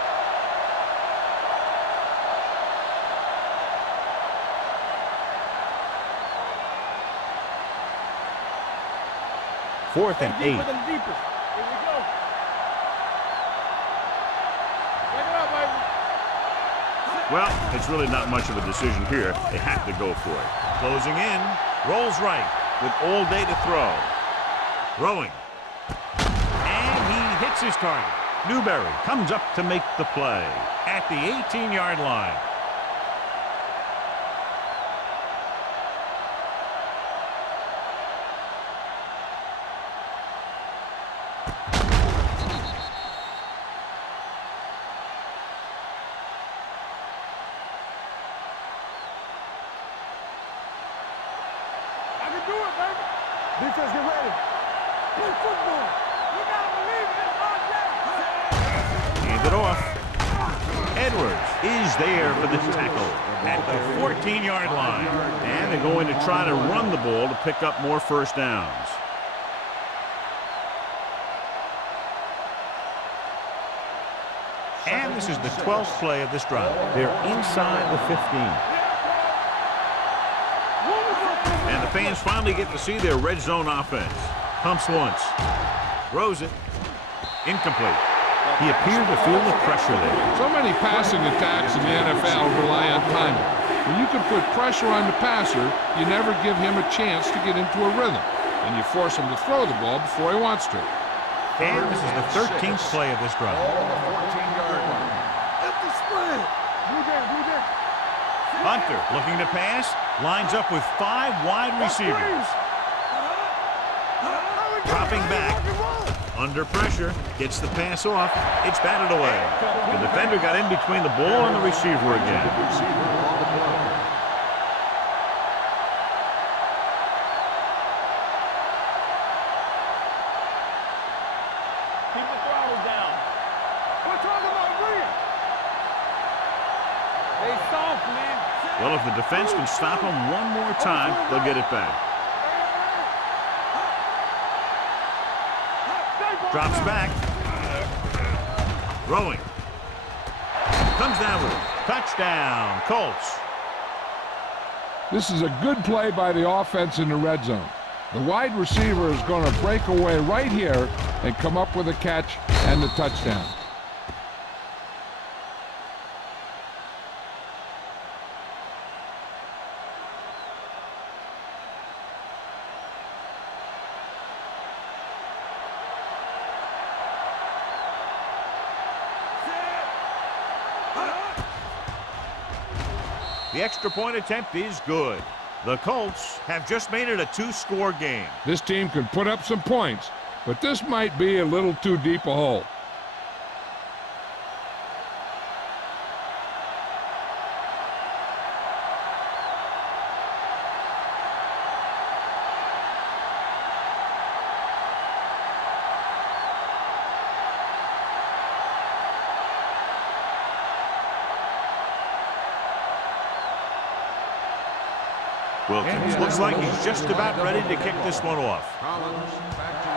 Fourth and 8. Here we go. Check it out, baby. Well, it's really not much of a decision here. They have to go for it. Closing in, rolls right with all day to throw. Throwing. And he hits his target. Newberry comes up to make the play at the 18-yard line. I can do it, baby. Defense, get ready. Play football. You gotta believe it. It's our day. Hand it off. Edwards is there for the tackle at the 14-yard line. And they're going to try to run the ball to pick up more first downs. And this is the 12th play of this drive. They're inside the 15. And the fans finally get to see their red zone offense. Pumps once. Throws it. Incomplete. He appeared to feel the pressure there. So many passing attacks in the NFL rely on timing. When you can put pressure on the passer, you never give him a chance to get into a rhythm, and you force him to throw the ball before he wants to. And this is the 13th play of this drive. Ball on the 14-yard line. Empty spread. Blue down. Hunter looking to pass. Lines up with 5 wide receivers. Dropping back. Under pressure. Gets the pass off. It's batted away. The defender got in between the ball and the receiver again. Keep the throttle down. We're talking about brilliant. They soft, man. Well, if the defense can stop him one more time, they'll get it back. Drops back. Throwing. Comes down with it. Touchdown, Colts. This is a good play by the offense in the red zone. The wide receiver is going to break away right here and come up with a catch and the touchdown. The extra point attempt is good. The Colts have just made it a 2-score game. This team can put up some points, but this might be a little too deep a hole. Wilkins looks like he's just about ready to kick this one off. Collins back to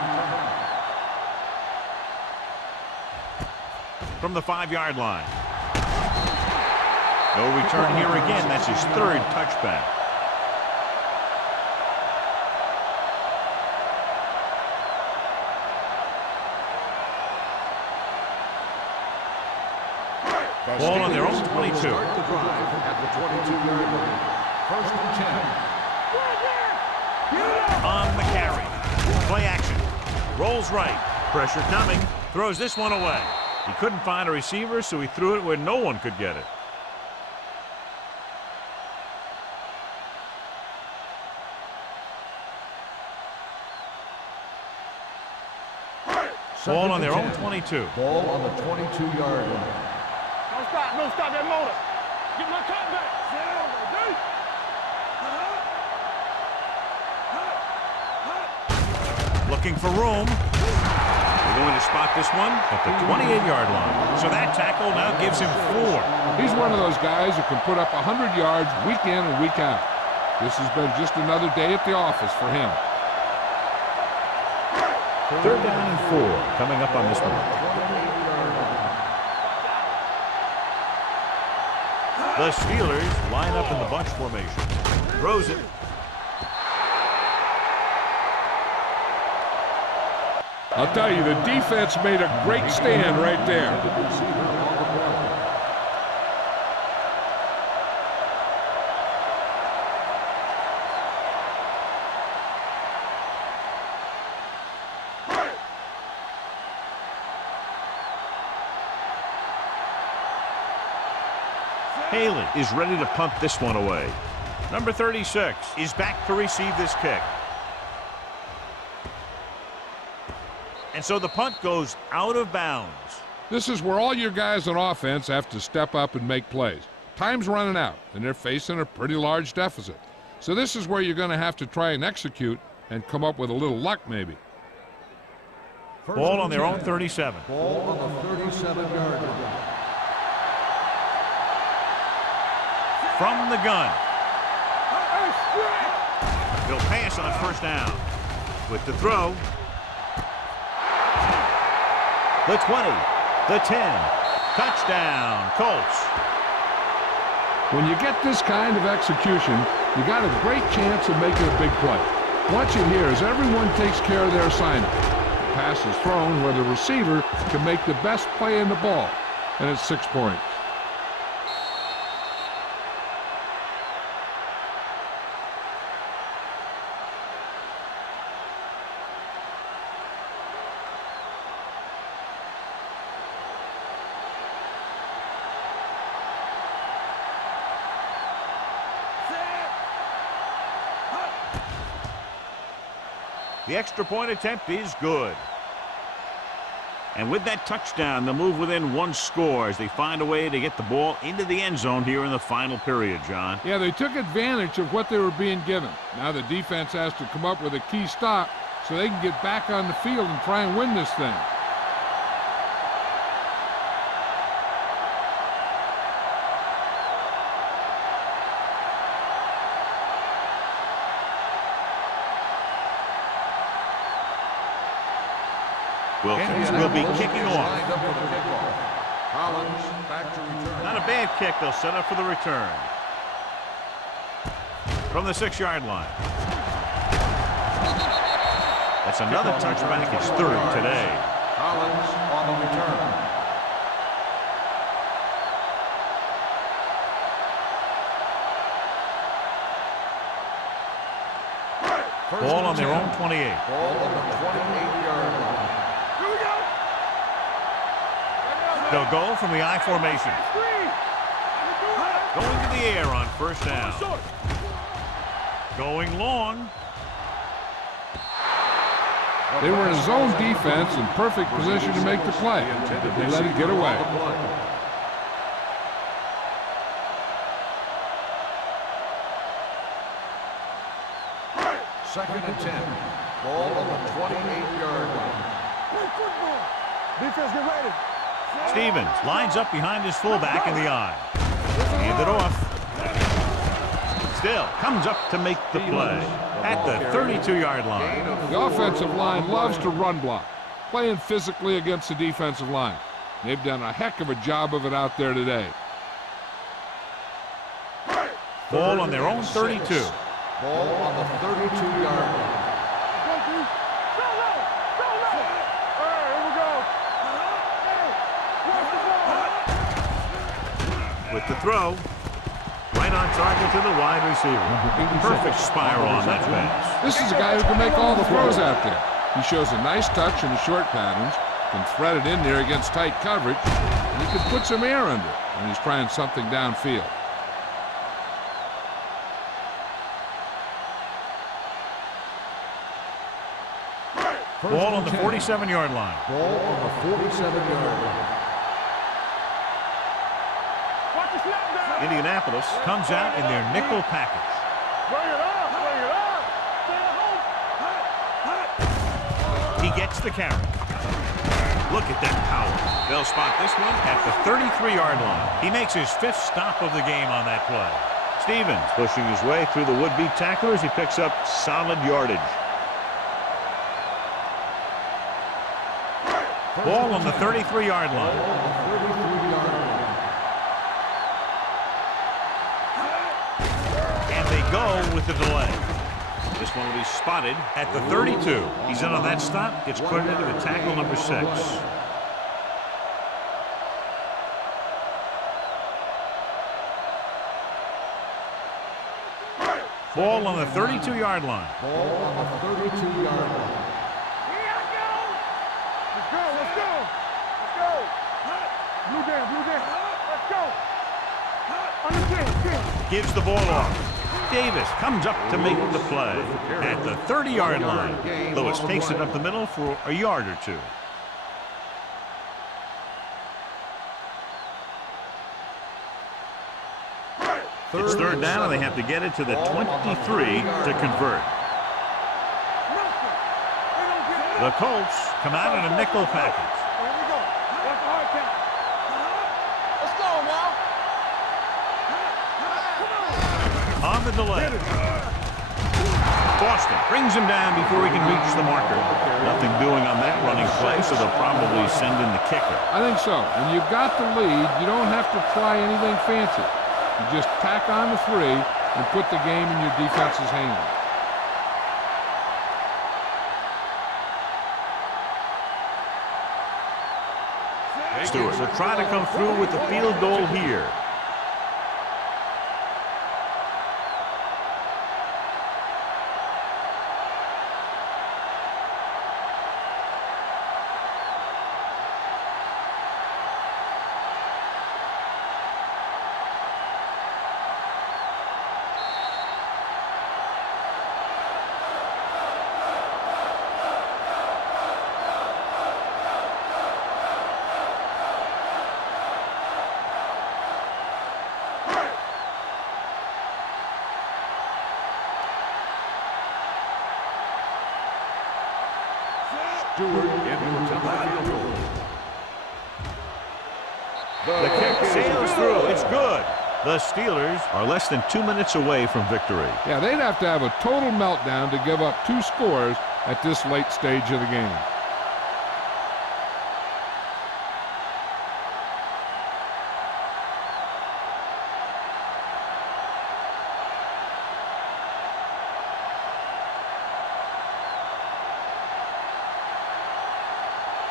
return. From the 5-yard line. No return here again. That's his 3rd touchback. Ball on their own 22. Start the drive at the 22-yard line. 1st and 10. On the carry. Play action. Rolls right. Pressure coming. Throws this one away. He couldn't find a receiver, so he threw it where no one could get it. Ball on their own 10. 22. Ball on the 22-yard line. Don't stop that motor. Get my cut back. Looking for room. They're going to spot this one at the 28-yard line. So that tackle now gives him 4. He's one of those guys who can put up 100 yards week in and week out. This has been just another day at the office for him. 3rd down and 4 coming up on this one. The Steelers line up in the bunch formation. Throws it. I'll tell you, the defense made a great stand right there. Haley is ready to punt this one away. Number 36 is back to receive this kick. And so the punt goes out of bounds. This is where all your guys on offense have to step up and make plays. Time's running out, and they're facing a pretty large deficit. So this is where you're going to have to try and execute and come up with a little luck maybe. Ball on their own 37. Ball on the 37-yard line. From the gun. He'll pass on 1st down. With the throw. The 20. The 10. Touchdown, Colts. When you get this kind of execution, you got a great chance of making a big play. Watch it here as everyone takes care of their assignment. The pass is thrown where the receiver can make the best play in the ball, and it's 6 points. The extra point attempt is good. And with that touchdown, they'll move within 1 score as they find a way to get the ball into the end zone here in the final period, John. Yeah, they took advantage of what they were being given. Now the defense has to come up with a key stop so they can get back on the field and try and win this thing. Wilkins will be kicking off. Collins back to return. Not a bad kick. They'll set up for the return. From the 6-yard line. That's another touchback. It's 3rd today. Collins on the return. Ball on their own 28. Ball on the 28-yard line. They'll go from the I formation. Going to the air on 1st down. Going long. They were in zone defense in perfect position to make the play. They let it get away. Second and 10. Ball on the 28-yard line. Defense, get ready. Stevens lines up behind his fullback in the I. Hand it off. Still comes up to make the play at the 32-yard line. The offensive line loves to run block, playing physically against the defensive line. They've done a heck of a job of it out there today. Ball on their own 32. Ball on the 32-yard line. With the throw, right on target to the wide receiver. Perfect spiral on that pass. This is a guy who can make all the throws out there. He shows a nice touch in the short patterns, can thread it in there against tight coverage, and he can put some air under it when he's trying something downfield. Ball on the 47-yard line. Ball on the 47-yard line. Watch the snap down. Indianapolis comes out in their nickel package. Bring it up, bring it up. Stay at home. He gets the carry. Look at that power. They'll spot this one at the 33-yard line. He makes his 5th stop of the game on that play. Stevens pushing his way through the would-be tacklers. He picks up solid yardage. Ball on the 33-yard line. And they go with the delay. This one will be spotted at the 32. He's in on that stop. Gets credited to the tackle number 6. Ball on the 32-yard line. Ball on the 32-yard line. Let's go, let's go. Let's go. Blue down, blue down. Let's go. On the 10. Gives the ball off. Davis comes up to make the play at the 30-yard line. Lewis takes it up the middle for a yard or two. It's third down, and they have to get it to the 23 to convert. The Colts come out in a nickel package. Here we go. That's the hard count. Let's go now. On the delay. Boston brings him down before he can reach the marker. Nothing doing on that running play, so they'll probably send in the kicker. I think so. When you've got the lead, you don't have to try anything fancy. You just tack on the 3 and put the game in your defense's hands. Stewart will try to come through with the field goal here. Stewart into field goal. The kick sails through. It's good. The Steelers are less than 2 minutes away from victory. Yeah, they'd have to have a total meltdown to give up 2 scores at this late stage of the game.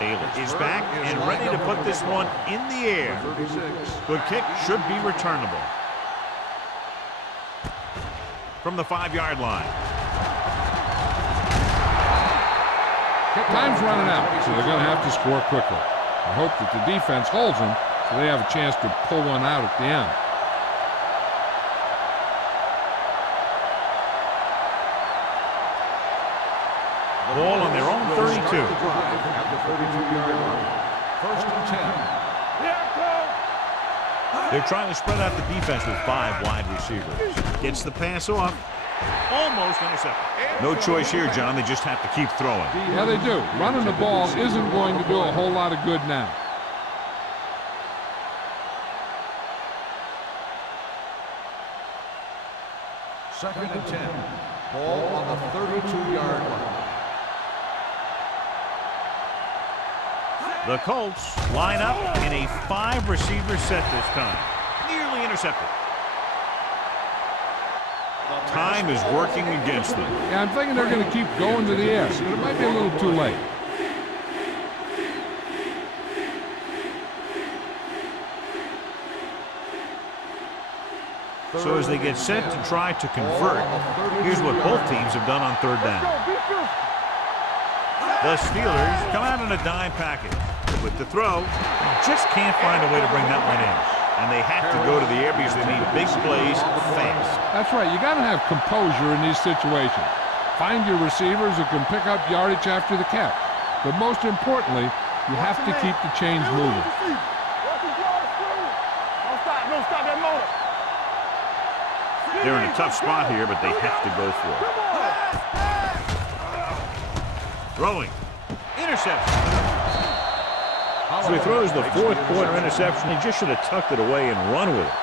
Taylor is back and ready to put this one in the air. The kick should be returnable. From the 5-yard line. Time's running out, so they're going to have to score quickly. I hope that the defense holds them so they have a chance to pull one out at the end. Ball on their own 32. At the 32-yard line. First and 10. They're trying to spread out the defense with 5 wide receivers. Gets the pass off. Almost intercepted. No choice here, John. They just have to keep throwing. Yeah, they do. Running the ball isn't going to do a whole lot of good now. Second and 10. Ball on the 32-yard line. The Colts line up in a 5-receiver set this time. Nearly intercepted. Time is working against them. Yeah, I'm thinking they're going to keep going to the air, but it might be a little too late. So as they get set to try to convert, here's what both teams have done on third down. The Steelers come out in a dime package. With the throw, just can't find a way to bring that one in. And they have to go to the air because they need big plays fast. That's right. You got to have composure in these situations. Find your receivers who can pick up yardage after the catch. But most importantly, you have to keep the chains moving. Don't stop that motor. They're in a tough spot here, but they have to go for it. Throwing. Interception. So he throws the fourth quarter interception. He just should have tucked it away and run with it.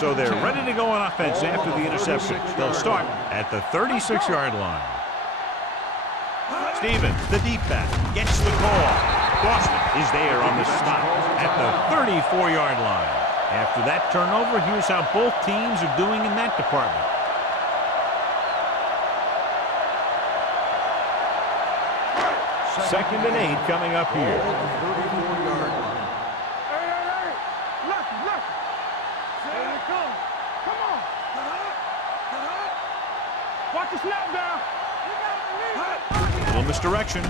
So they're ready to go on offense after the interception. They'll start at the 36-yard line. Stevens, the deep back, gets the call. Boston is there on the stop at the 34-yard line. After that turnover, here's how both teams are doing in that department. Second and 8 coming up here. Watch the snap down. A little misdirection.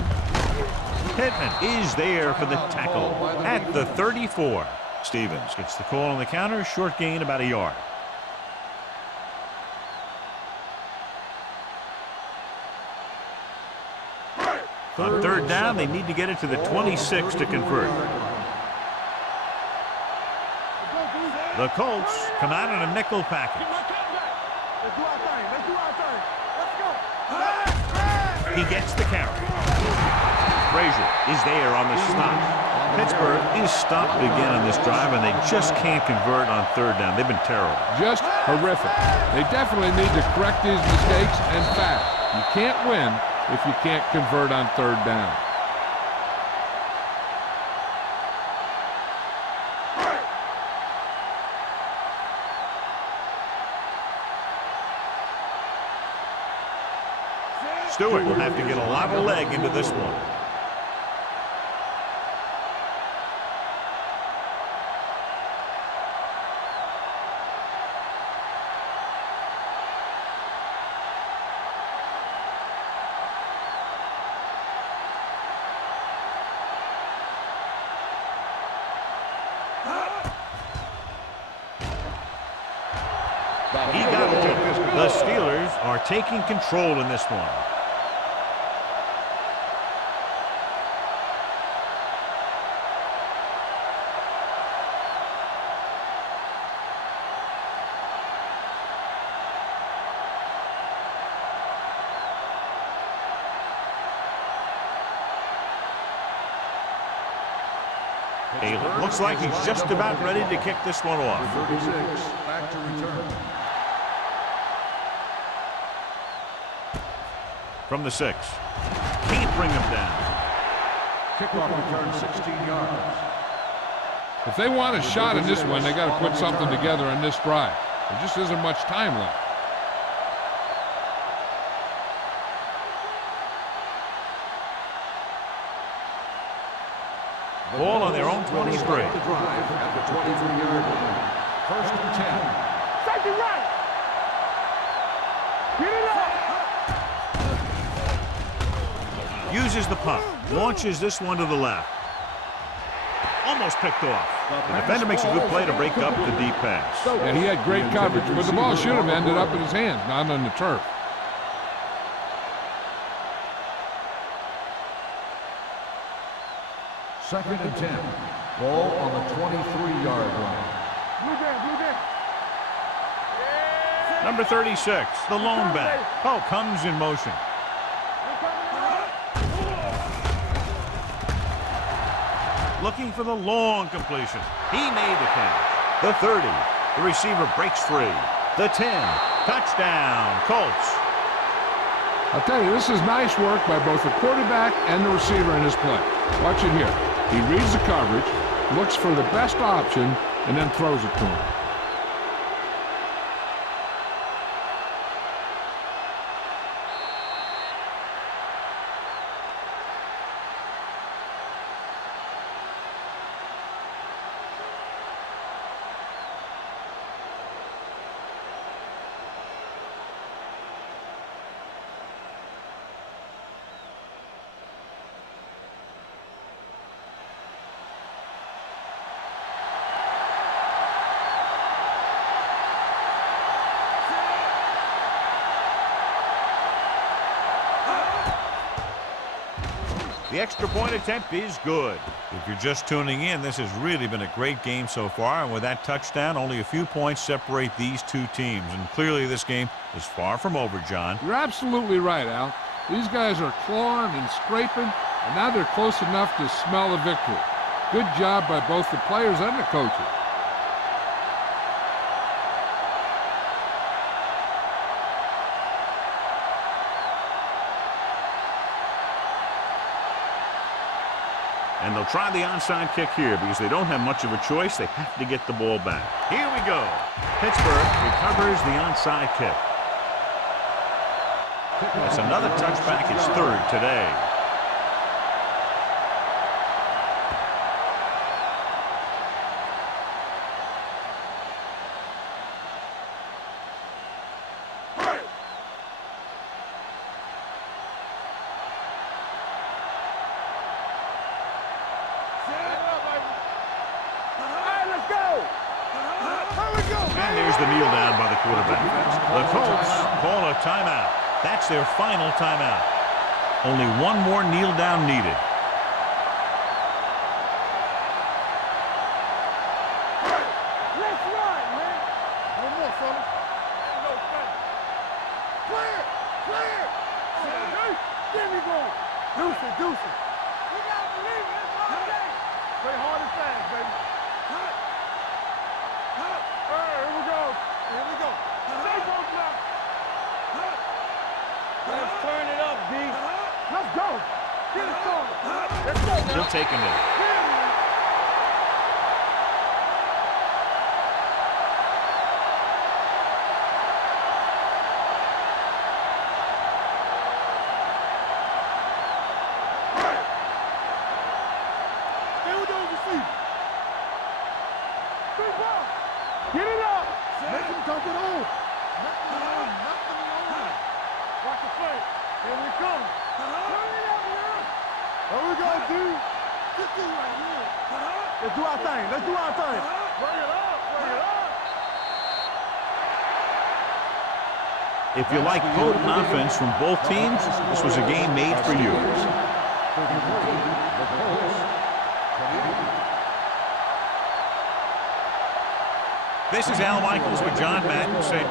Pittman is there for the tackle at the 34. Stevens gets the call on the counter. Short gain, about a yard. On third down, they need to get it to the 26 to convert. The Colts come out in a nickel package. Let's do our thing. Let's do our thing. Let's go. He gets the carry. Frazier is there on the stop. Pittsburgh is stopped again on this drive, and they just can't convert on third down. They've been terrible. Just horrific. They definitely need to correct these mistakes and fast. You can't win if you can't convert on third down. Stewart will have to get a lot of leg into this one. He got it. The Steelers are taking control in this one. Taylor looks like he's just about ready to kick this one off. 36, back to return. From the 6. Can't bring him down. Kickoff return 16 yards. If they want a shot in this one, they got to put something together on this drive. There just isn't much time left. Ball on their own 23. The drive at the 23-yard line. First and 10. Safety right. Get it up. Uses the punt. Launches this one to the left. Almost picked off. The defender makes a good play to break up the deep pass. Yeah, he had great coverage, but the ball should have ended up in his hands, not on the turf. Second and 10. Ball on the 23-yard line. Blue game. Number 36, the lone back. Oh, comes in motion. Looking for the long completion. He made the catch. The 30. The receiver breaks free. The 10. Touchdown, Colts. I'll tell you, this is nice work by both the quarterback and the receiver in his play. Watch it here. He reads the coverage, looks for the best option, and then throws it to him. The extra point attempt is good. If you're just tuning in, this has really been a great game so far, and with that touchdown, only a few points separate these two teams. And clearly this game is far from over, John. You're absolutely right, Al. These guys are clawing and scraping, and now they're close enough to smell a victory. Good job by both the players and the coaches. And they'll try the onside kick here because they don't have much of a choice. They have to get the ball back. Here we go. Pittsburgh recovers the onside kick. That's another touchback. It's third today. And there's the kneel down by the quarterback. The Colts call a timeout. That's their final timeout. Only one more kneel down needed. Let's run, man. One more, fellas. Clear! Clear! There we go. Deuce it, deuce it. We gotta believe it. That's all day. Play hard and fast, baby. Here we go. Here we go. Stay close now. Let's turn it up, D. Let's go. Get it started. Let's go now. He'll take a minute. Get it up! Make him dump it on! Nothing on, nothing on! Watch the play. Here we come. Turn it up now! Here we go, dude. This dude right here. Let's do our thing. Let's do our thing. Bring it up. Bring it up. If you like potent offense from both teams, this was a game made for you. This is Al Michaels with John Madden saying.